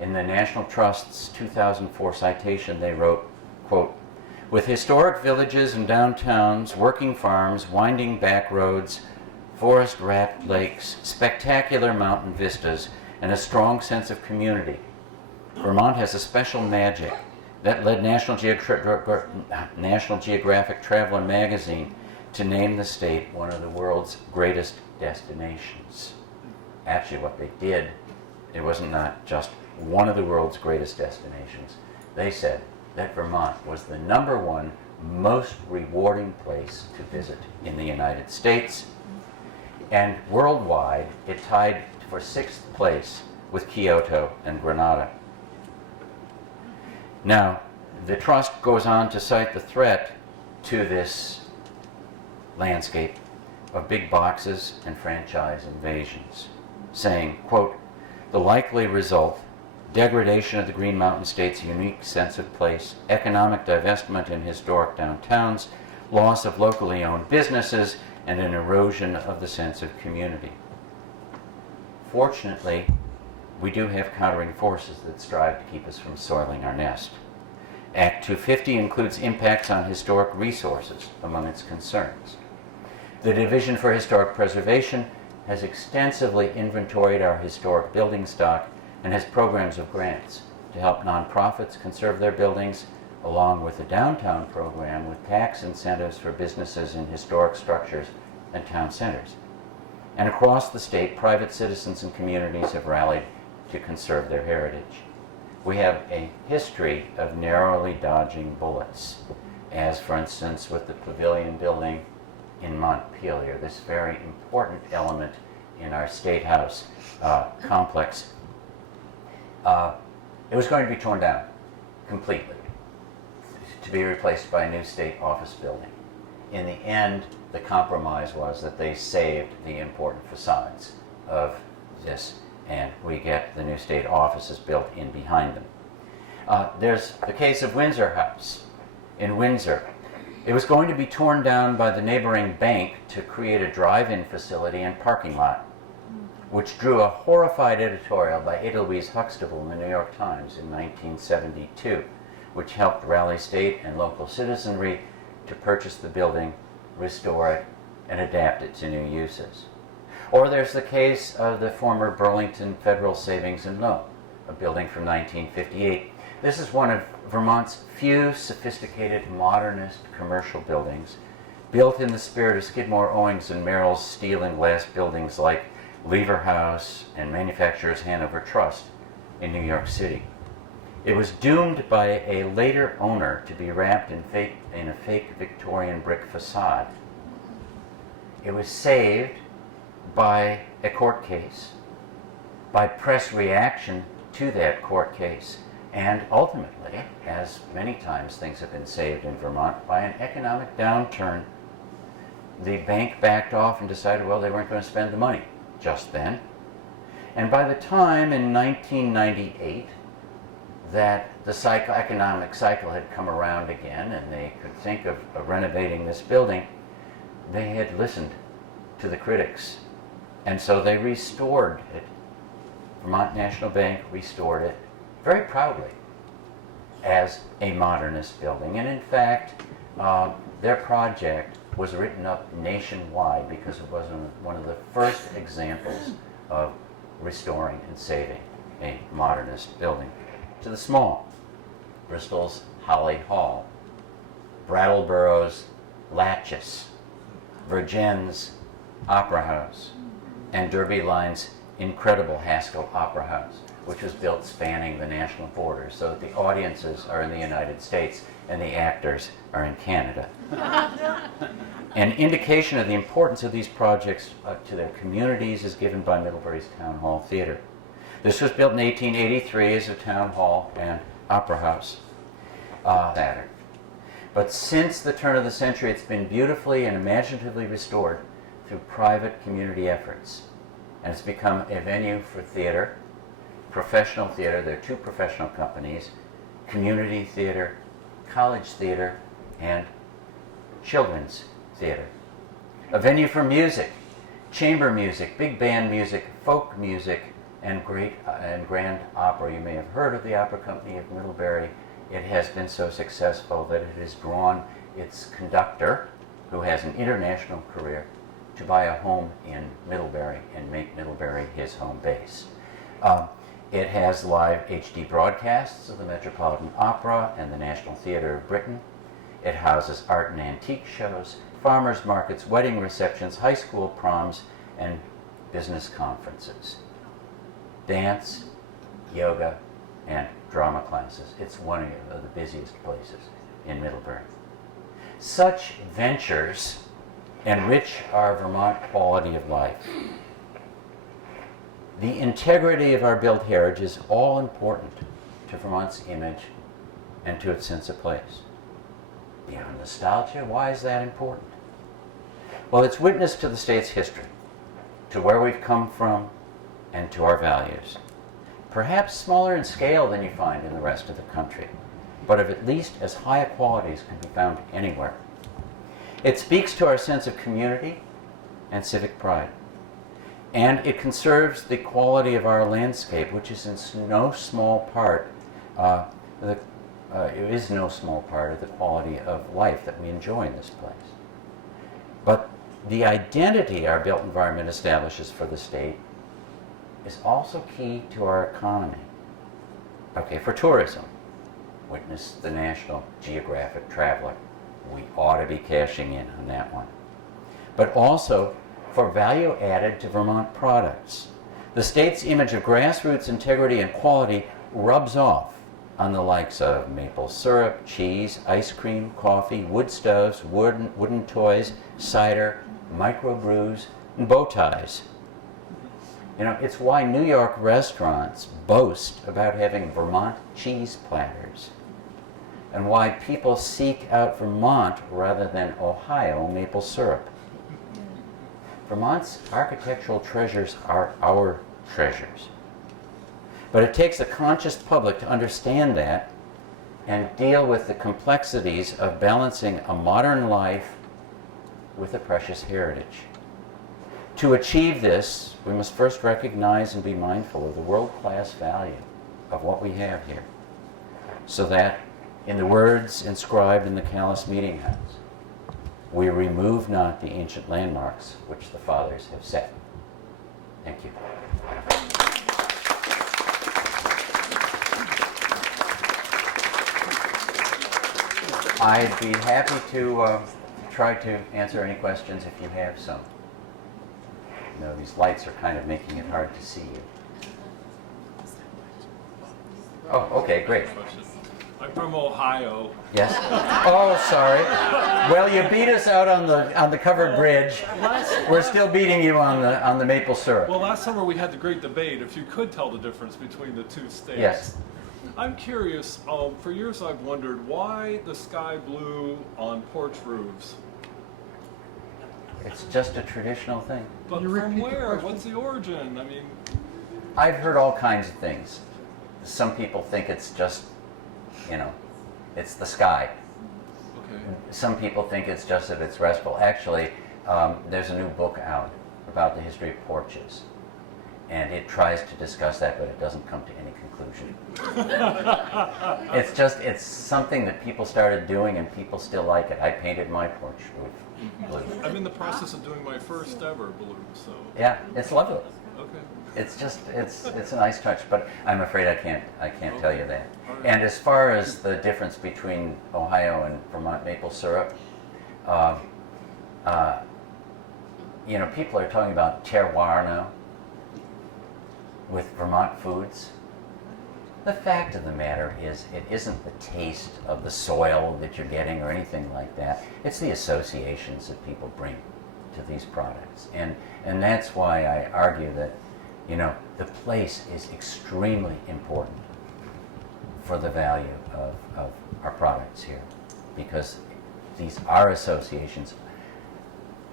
In the National Trust's 2004 citation, they wrote, quote, "With historic villages and downtowns, working farms, winding back roads, forest-wrapped lakes, spectacular mountain vistas, and a strong sense of community, Vermont has a special magic that led National Geographic Traveler magazine to name the state one of the world's greatest destinations." Actually, what they did, it wasn't not just one of the world's greatest destinations. They said that Vermont was the #1 most rewarding place to visit in the United States, and worldwide it tied for 6th place with Kyoto and Grenada. Now, the trust goes on to cite the threat to this landscape of big boxes and franchise invasions, saying, quote, "The likely result, degradation of the Green Mountain State's unique sense of place, economic divestment in historic downtowns, loss of locally owned businesses, and an erosion of the sense of community." Fortunately, we do have countering forces that strive to keep us from soiling our nest. Act 250 includes impacts on historic resources among its concerns. The Division for Historic Preservation has extensively inventoried our historic building stock and has programs of grants to help nonprofits conserve their buildings, along with a downtown program with tax incentives for businesses in historic structures and town centers. And across the state, private citizens and communities have rallied to conserve their heritage. We have a history of narrowly dodging bullets, as for instance with the Pavilion building in Montpelier, this very important element in our State House complex. It was going to be torn down completely to be replaced by a new state office building. In the end, the compromise was that they saved the important facades of this, and we get the new state offices built in behind them. There's the case of Windsor House in Windsor. It was going to be torn down by the neighboring bank to create a drive-in facility and parking lot, which drew a horrified editorial by Edelweiss Huxtable in the New York Times in 1972, which helped rally state and local citizenry to purchase the building, restore it, and adapt it to new uses. Or there's the case of the former Burlington Federal Savings and Loan, a building from 1958. This is one of Vermont's few sophisticated modernist commercial buildings, built in the spirit of Skidmore, Owings, and Merrill's steel and glass buildings like Lever House and Manufacturers Hanover Trust in New York City. It was doomed by a later owner to be wrapped in a fake Victorian brick facade. It was saved by a court case, by press reaction to that court case, and ultimately, as many times things have been saved in Vermont, by an economic downturn. The bank backed off and decided, well, they weren't going to spend the money just then. And by the time in 1998 that the economic cycle had come around again and they could think of renovating this building, they had listened to the critics, and so they restored it. Vermont National Bank restored it very proudly as a modernist building. And in fact, their project was written up nationwide because it was one of the first examples of restoring and saving a modernist building. To the small, Bristol's Holly Hall, Brattleboro's Latches, Virgin's Opera House, and Derby Line's incredible Haskell Opera House, which was built spanning the national borders so that the audiences are in the United States and the actors are in Canada. An indication of the importance of these projects to their communities is given by Middlebury's Town Hall Theater. This was built in 1883 as a town hall and opera house. But since the turn of the century, it's been beautifully and imaginatively restored through private community efforts. And it's become a venue for theater, professional theater. There are two professional companies, community theater, college theater, and children's theater. A venue for music, chamber music, big band music, folk music, and grand opera. You may have heard of the Opera Company of Middlebury. It has been so successful that it has drawn its conductor, who has an international career, to buy a home in Middlebury and make Middlebury his home base. It has live HD broadcasts of the Metropolitan Opera and the National Theatre of Britain. It houses art and antique shows, farmers markets, wedding receptions, high school proms, and business conferences. Dance, yoga, and drama classes. It's one of the busiest places in Middlebury. Such ventures enrich our Vermont quality of life. The integrity of our built heritage is all important to Vermont's image and to its sense of place. Beyond nostalgia, why is that important? Well, it's witness to the state's history, to where we've come from, and to our values. Perhaps smaller in scale than you find in the rest of the country, but of at least as high a quality as can be found anywhere. It speaks to our sense of community and civic pride. And it conserves the quality of our landscape, which is in no small part, it is no small part of the quality of life that we enjoy in this place. But the identity our built environment establishes for the state is also key to our economy. Okay, for tourism, witness the National Geographic Traveler. We ought to be cashing in on that one. But also for value added to Vermont products. The state's image of grassroots integrity and quality rubs off on the likes of maple syrup, cheese, ice cream, coffee, wood stoves, wooden toys, cider, microbrews, and bow ties. You know, it's why New York restaurants boast about having Vermont cheese platters, and why people seek out Vermont rather than Ohio maple syrup. Vermont's architectural treasures are our treasures. But it takes a conscious public to understand that and deal with the complexities of balancing a modern life with a precious heritage. To achieve this, we must first recognize and be mindful of the world-class value of what we have here, so that, in the words inscribed in the Callis Meeting House, we remove not the ancient landmarks which the fathers have set. Thank you. I'd be happy to try to answer any questions if you have some. You know, these lights are kind of making it hard to see you. Oh, okay, great. I'm from Ohio. Yes. Oh, sorry. Well, you beat us out on the covered bridge. We're still beating you on the maple syrup. Well, last summer we had the great debate if you could tell the difference between the two states. Yes. I'm curious. For years I've wondered why the sky blue on porch roofs. It's just a traditional thing. But from where? What's the origin? I mean, I've heard all kinds of things. Some people think it's just, it's the sky. okay. Some people think it's just that it's restful. Actually, there's a new book out about the history of porches. And it tries to discuss that, but it doesn't come to any conclusion. It's something that people started doing and people still like it. I painted my porch roof blue. I'm in the process of doing my first ever blue, so. Yeah, it's lovely. Okay. It's a nice touch, but I'm afraid I can't tell you that. All right. And as far as the difference between Ohio and Vermont maple syrup, you know, people are talking about terroir now with Vermont foods. The fact of the matter is, it isn't the taste of the soil that you're getting or anything like that. It's the associations that people bring to these products. And that's why I argue that, you know, the place is extremely important for the value of our products here, because these are associations.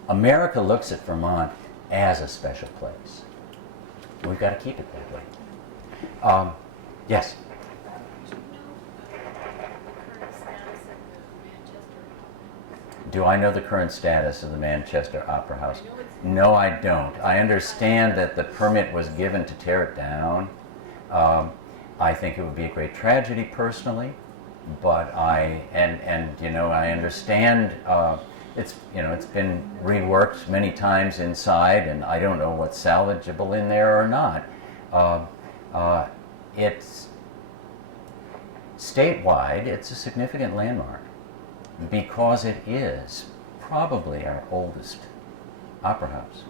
America looks at Vermont as a special place. We've got to keep it that way. Yes? Do I know the current status of the Manchester Opera House? No, I don't. I understand that the permit was given to tear it down. I think it would be a great tragedy personally, but I understand it's been reworked many times inside, and I don't know what's salvageable in there or not. It's statewide. It's a significant landmark because it is probably our oldest opera house.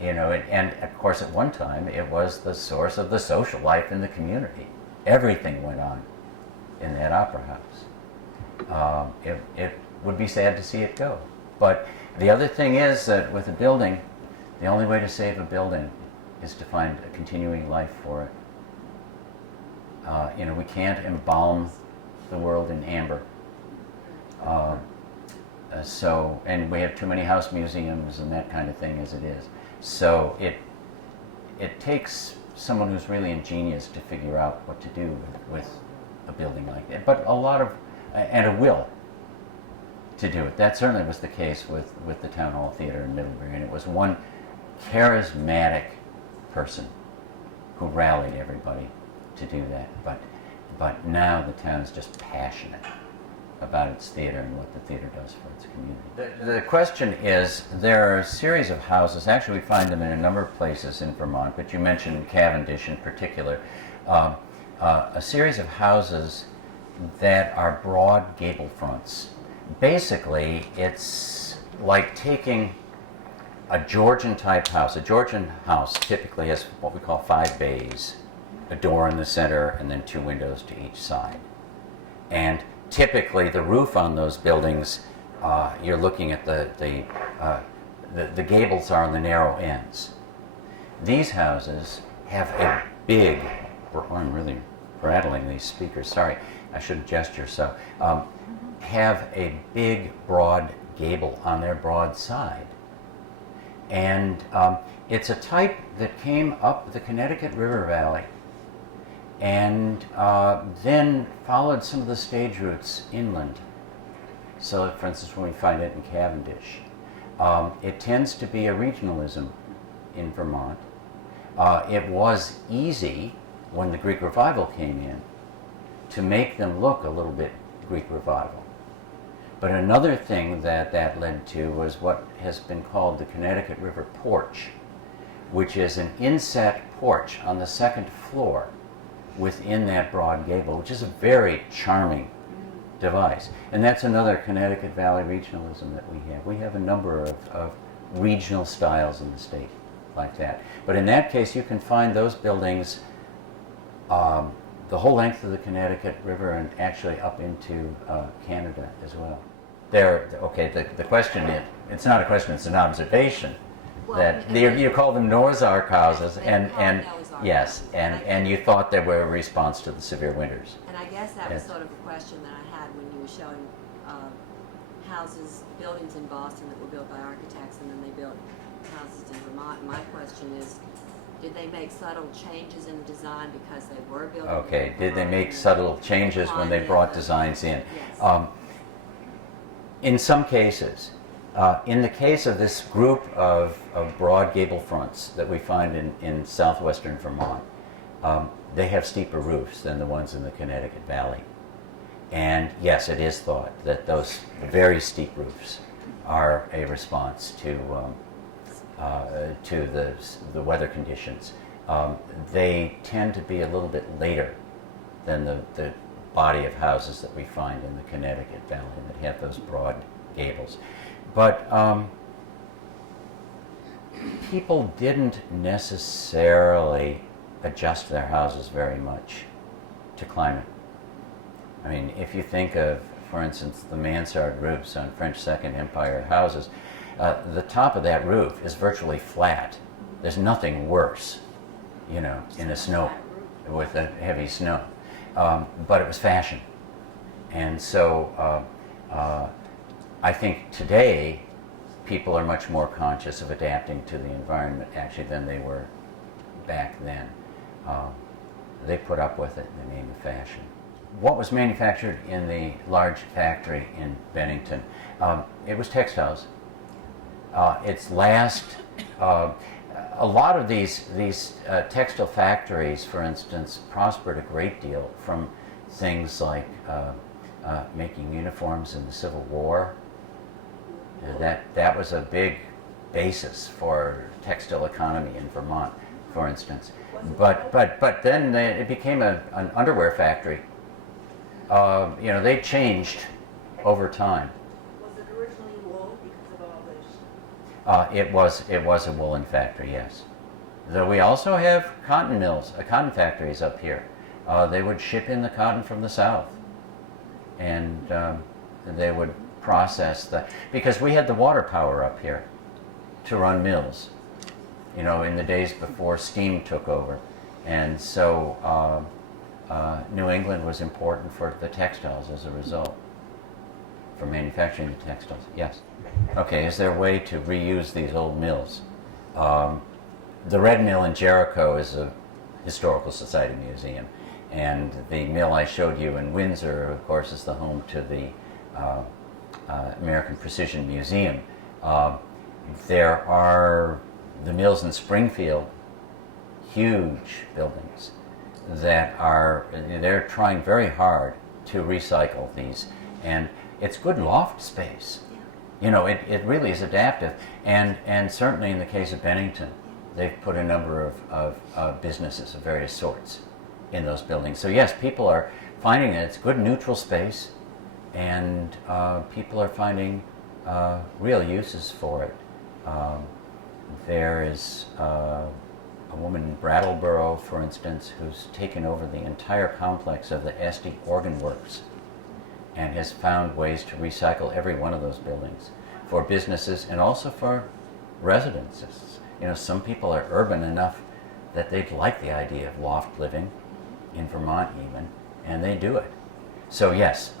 And of course, at one time, it was the source of the social life in the community. Everything went on in that opera house. It would be sad to see it go. But the other thing is that with a building, the only way to save a building is to find a continuing life for it. We can't embalm the world in amber. And we have too many house museums and that kind of thing as it is. So it takes someone who's really ingenious to figure out what to do with a building like that. But and a will to do it. That certainly was the case with the Town Hall Theater in Middlebury, and it was one charismatic person who rallied everybody to do that. But now the town is just passionate about its theater and what the theater does for its community. The question is, there are a series of houses, actually we find them in a number of places in Vermont, but you mentioned Cavendish in particular, a series of houses that are broad gable fronts. Basically, it's like taking a Georgian type house. A Georgian house typically has what we call 5 bays, a door in the center and then 2 windows to each side. And typically the roof on those buildings, you're looking at the gables are on the narrow ends. These houses have a big, I'm really rattling these speakers, sorry, I shouldn't gesture so, have a big broad gable on their broad side. And it's a type that came up the Connecticut River Valley and then followed some of the stage routes inland. So, for instance, when we find it in Cavendish, it tends to be a regionalism in Vermont. It was easy when the Greek Revival came in to make them look a little bit Greek Revival. But another thing that led to was what has been called the Connecticut River Porch, which is an inset porch on the 2nd floor within that broad gable, which is a very charming device. And that's another Connecticut Valley regionalism that we have. We have a number of regional styles in the state like that. But in that case, you can find those buildings the whole length of the Connecticut River and actually up into Canada as well. The question is, it's not a question, it's an observation. Well, That you call them Noah's houses, and yes, and you thought they were a response to the severe winters. And I guess that was Yes. sort of a question that I had when you were showing houses, buildings in Boston that were built by architects, and then they built houses in Vermont. And my question is, did they make subtle changes in the design because they were built? Okay, did they make subtle changes when they brought designs in? Yes. In some cases, In the case of this group of broad gable fronts that we find in southwestern Vermont, they have steeper roofs than the ones in the Connecticut Valley. And yes, it is thought that those very steep roofs are a response to the weather conditions. They tend to be a little bit later than the body of houses that we find in the Connecticut Valley that have those broad gables. But people didn't necessarily adjust their houses very much to climate. I mean, if you think of, for instance, the mansard roofs on French Second Empire houses, the top of that roof is virtually flat. There's nothing worse, you know, in the snow, with a heavy snow. But it was fashion. And so I think today people are much more conscious of adapting to the environment actually than they were back then. They put up with it in the name of fashion. What was manufactured in the large factory in Bennington? It was textiles. Its last, a lot of these textile factories, for instance, prospered a great deal from things like making uniforms in the Civil War. That was a big basis for textile economy in Vermont, for instance. But then it became an underwear factory. You know, they changed over time. Was it originally wool because of all this? It was a woolen factory, yes. Though we also have cotton mills, cotton factories up here. They would ship in the cotton from the south, and they would process that, because we had the water power up here to run mills, you know, in the days before steam took over. And so New England was important for the textiles as a result, for manufacturing the textiles. Yes? Okay, is there a way to reuse these old mills? The Red Mill in Jericho is a historical society museum, and the mill I showed you in Windsor, of course, is the home to the American Precision Museum. There are the mills in Springfield, huge buildings that they're trying very hard to recycle these, and it's good loft space. You know, it really is adaptive, and certainly in the case of Bennington, they've put a number of businesses of various sorts in those buildings. So yes, people are finding that it's good neutral space, and people are finding real uses for it. There is a woman in Brattleboro, for instance, who's taken over the entire complex of the Esty Organ Works and has found ways to recycle every one of those buildings for businesses and also for residences. You know, some people are urban enough that they'd like the idea of loft living, in Vermont even, and they do it. So yes,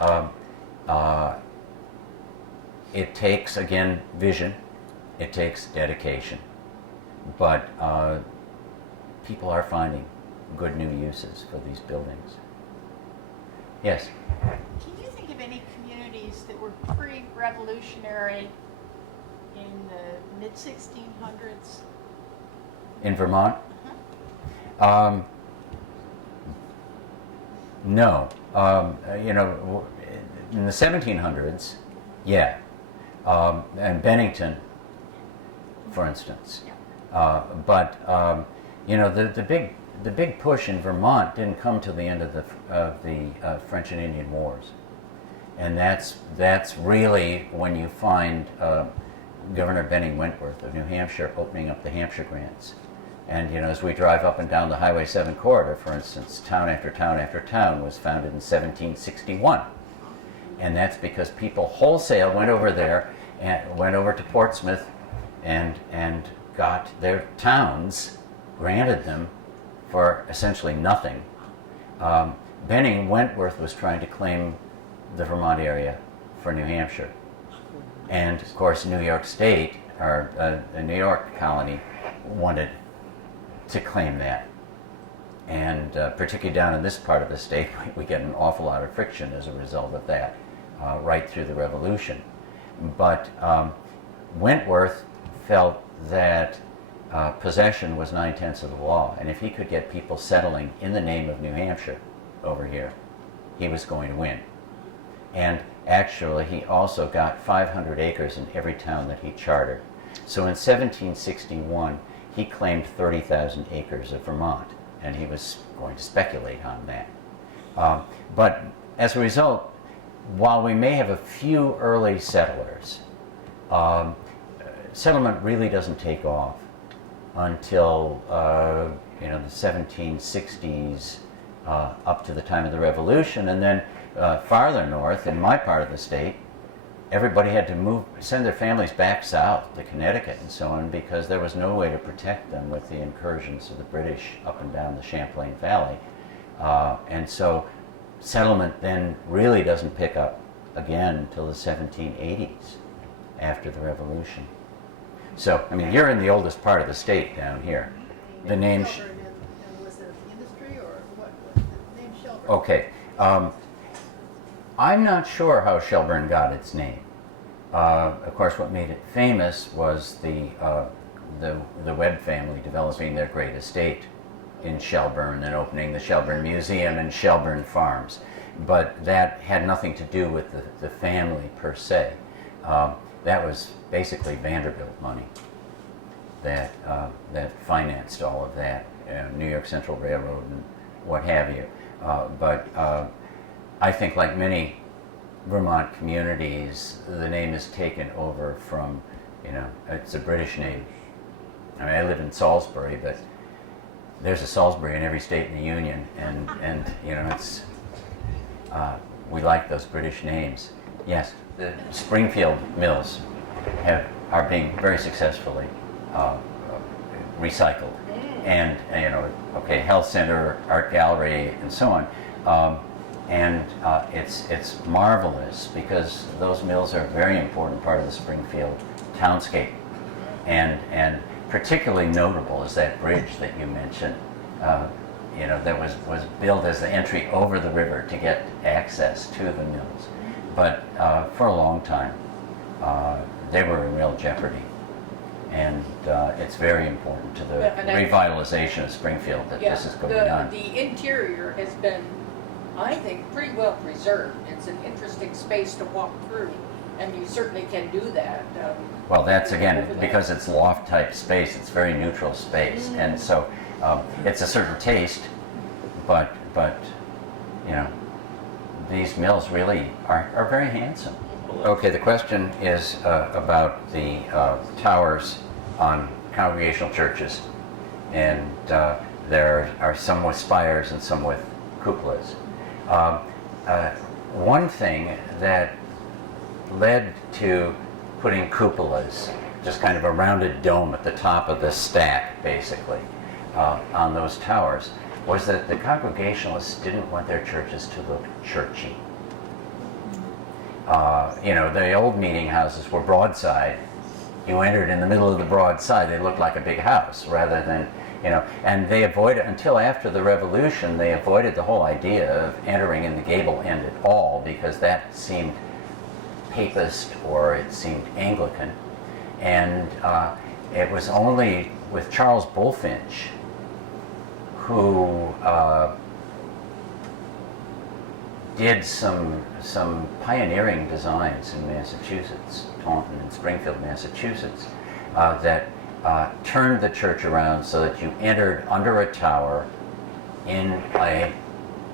it takes, again, vision, it takes dedication, but people are finding good new uses for these buildings. Yes? Can you think of any communities that were pre-revolutionary in the mid-1600s? In Vermont? Uh-huh. No. You know, in the 1700s, yeah. And Bennington, for instance. But you know, the big push in Vermont didn't come till the end of the French and Indian Wars, and that's really when you find Governor Benning Wentworth of New Hampshire opening up the Hampshire grants. And you know, as we drive up and down the Highway 7 corridor, for instance, town after town after town was founded in 1761, and that's because people wholesale went over there and went over to Portsmouth and got their towns, granted them for essentially nothing. Benning Wentworth was trying to claim the Vermont area for New Hampshire. And of course, New York State, or the New York colony, wanted to claim that. And particularly down in this part of the state, we get an awful lot of friction as a result of that, right through the Revolution. But Wentworth felt that possession was 9/10 of the law, and if he could get people settling in the name of New Hampshire over here, he was going to win. And actually, he also got 500 acres in every town that he chartered. So in 1761, he claimed 30,000 acres of Vermont, and he was going to speculate on that. But as a result, while we may have a few early settlers, settlement really doesn't take off until the 1760s, up to the time of the Revolution, and then farther north, in my part of the state, everybody had to send their families back south to Connecticut and so on, because there was no way to protect them with the incursions of the British up and down the Champlain Valley. And so settlement then really doesn't pick up again until the 1780s, after the Revolution. So, I mean, you're in the oldest part of the state down here. The name... Shelburne, and was it industry or what was the name Shelburne? Okay. I'm not sure how Shelburne got its name. Of course, what made it famous was the Webb family developing their great estate in Shelburne and opening the Shelburne Museum and Shelburne Farms. But that had nothing to do with the family per se. That was basically Vanderbilt money that financed all of that, New York Central Railroad and what have you. But I think, like many Vermont communities, the name is taken over from, it's a British name. I mean, I live in Salisbury, but there's a Salisbury in every state in the Union, and it's we like those British names. Yes, the Springfield mills are being very successfully recycled, and health center, art gallery, and so on. And it's marvelous, because those mills are a very important part of the Springfield townscape, and particularly notable is that bridge that you mentioned, that was built as the entry over the river to get access to the mills. But for a long time, they were in real jeopardy. And it's very important to the revitalization of Springfield that this is going on. The interior has been, I think, pretty well preserved. It's an interesting space to walk through, and you certainly can do that. Well, that's again, because it's loft-type space, it's very neutral space, and so it's a certain taste, but these mills really are very handsome. Okay, the question is about the towers on congregational churches, and there are some with spires and some with cupolas. One thing that led to putting cupolas, just kind of a rounded dome at the top of the stack, basically, on those towers, was that the Congregationalists didn't want their churches to look churchy. The old meeting houses were broadside. You entered in the middle of the broadside, they looked like a big house rather than, and they avoided, until after the Revolution, they avoided the whole idea of entering in the gable end at all, because that seemed papist or it seemed Anglican. And it was only with Charles Bulfinch, who did some pioneering designs in Massachusetts, Taunton and Springfield, Massachusetts, that turned the church around so that you entered under a tower in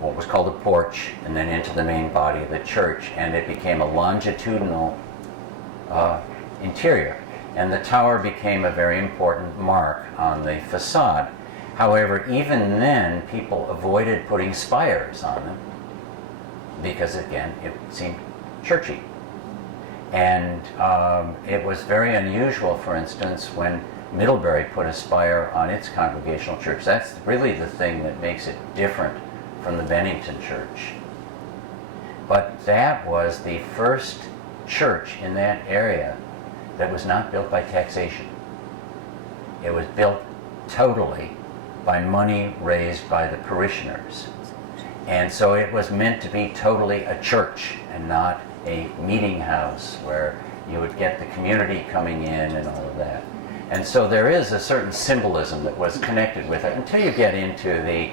what was called a porch, and then into the main body of the church, and it became a longitudinal interior. And the tower became a very important mark on the facade. However, even then, people avoided putting spires on them, because again, it seemed churchy. And it was very unusual, for instance, when Middlebury put a spire on its congregational church. That's really the thing that makes it different from the Bennington church. But that was the first church in that area that was not built by taxation. It was built totally by money raised by the parishioners. And so it was meant to be totally a church and not a meeting house where you would get the community coming in and all of that. And so there is a certain symbolism that was connected with it until you get into the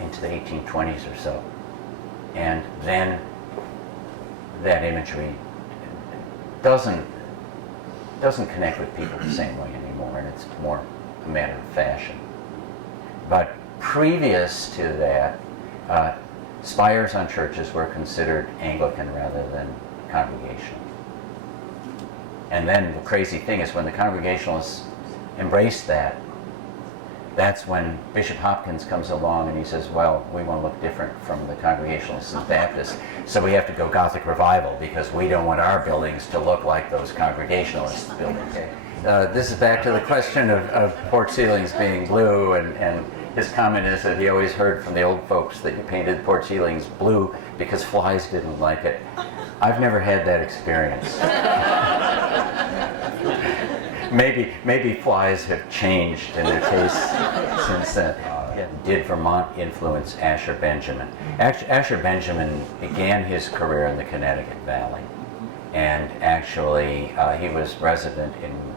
1820s or so. And then that imagery doesn't connect with people the same way anymore, and it's more a matter of fashion. But previous to that, spires on churches were considered Anglican rather than congregational. And then the crazy thing is when the Congregationalists embraced that, that's when Bishop Hopkins comes along and he says, well, we want to look different from the Congregationalists and Baptists, so we have to go Gothic Revival because we don't want our buildings to look like those Congregationalist buildings. This is back to the question of porch ceilings being blue, and his comment is that he always heard from the old folks that you painted porch ceilings blue because flies didn't like it. I've never had that experience. Maybe flies have changed in their taste since then. Did Vermont influence Asher Benjamin? Asher Benjamin began his career in the Connecticut Valley, and actually he was resident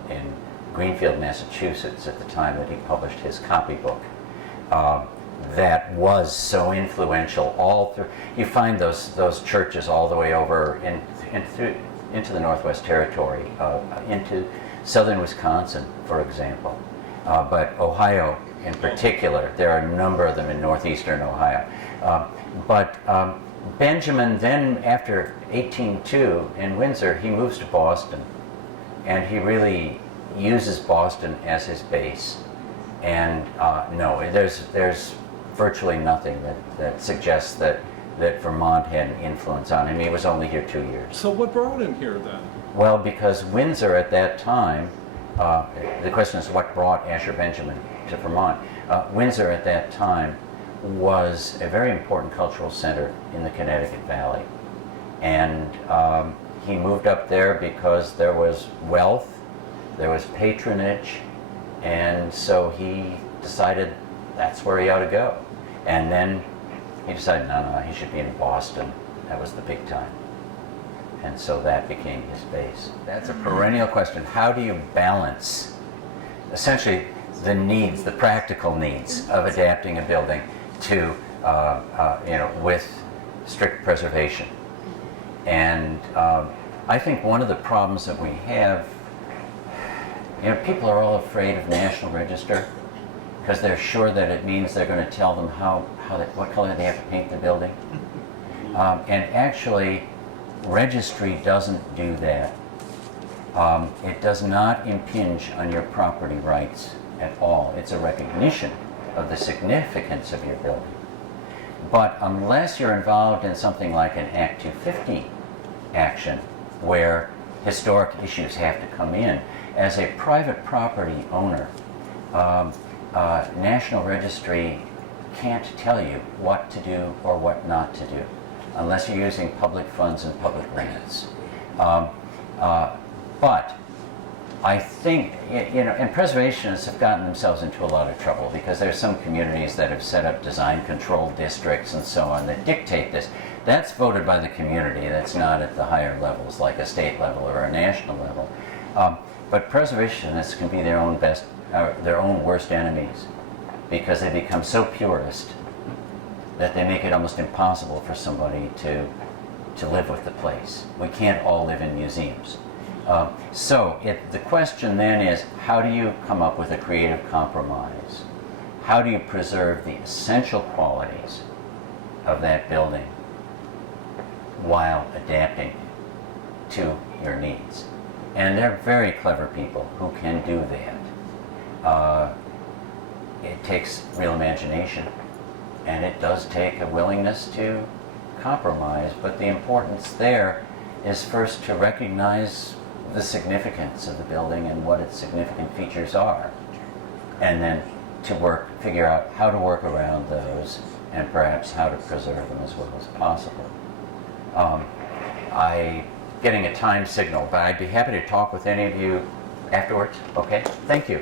in Greenfield, Massachusetts at the time that he published his copybook. That was so influential all through. You find those churches all the way over into the Northwest Territory, into southern Wisconsin, for example, but Ohio in particular. There are a number of them in northeastern Ohio. But Benjamin then, after 1802 in Windsor, he moves to Boston, and he really uses Boston as his base. And no, there's virtually nothing that suggests that Vermont had an influence on him. He was only here 2 years. So what brought him here then? Well, because Windsor at that time, the question is what brought Asher Benjamin to Vermont. Windsor at that time was a very important cultural center in the Connecticut Valley. And he moved up there because there was wealth, there was patronage, and so he decided that's where he ought to go. And then he decided, no, he should be in Boston. That was the big time. And so that became his base. That's a perennial question. How do you balance essentially the needs, the practical needs of adapting a building to, with strict preservation? And I think one of the problems that we have, people are all afraid of National Register because they're sure that it means they're going to tell them what color they have to paint the building. And actually, registry doesn't do that. It does not impinge on your property rights at all. It's a recognition of the significance of your building. But unless you're involved in something like an Act 250 action where historic issues have to come in, as a private property owner, National Registry can't tell you what to do or what not to do unless you're using public funds and public grants. But I think, and preservationists have gotten themselves into a lot of trouble because there's some communities that have set up design control districts and so on that dictate this. That's voted by the community. That's not at the higher levels like a state level or a national level. But preservationists can be their own worst enemies because they become so purist that they make it almost impossible for somebody to live with the place. We can't all live in museums. So the question then is, how do you come up with a creative compromise? How do you preserve the essential qualities of that building while adapting to your needs? And they're very clever people who can do that. It takes real imagination, and it does take a willingness to compromise, but the importance there is first to recognize the significance of the building and what its significant features are, and then to figure out how to work around those and perhaps how to preserve them as well as possible. Getting a time signal, but I'd be happy to talk with any of you afterwards. Okay, thank you.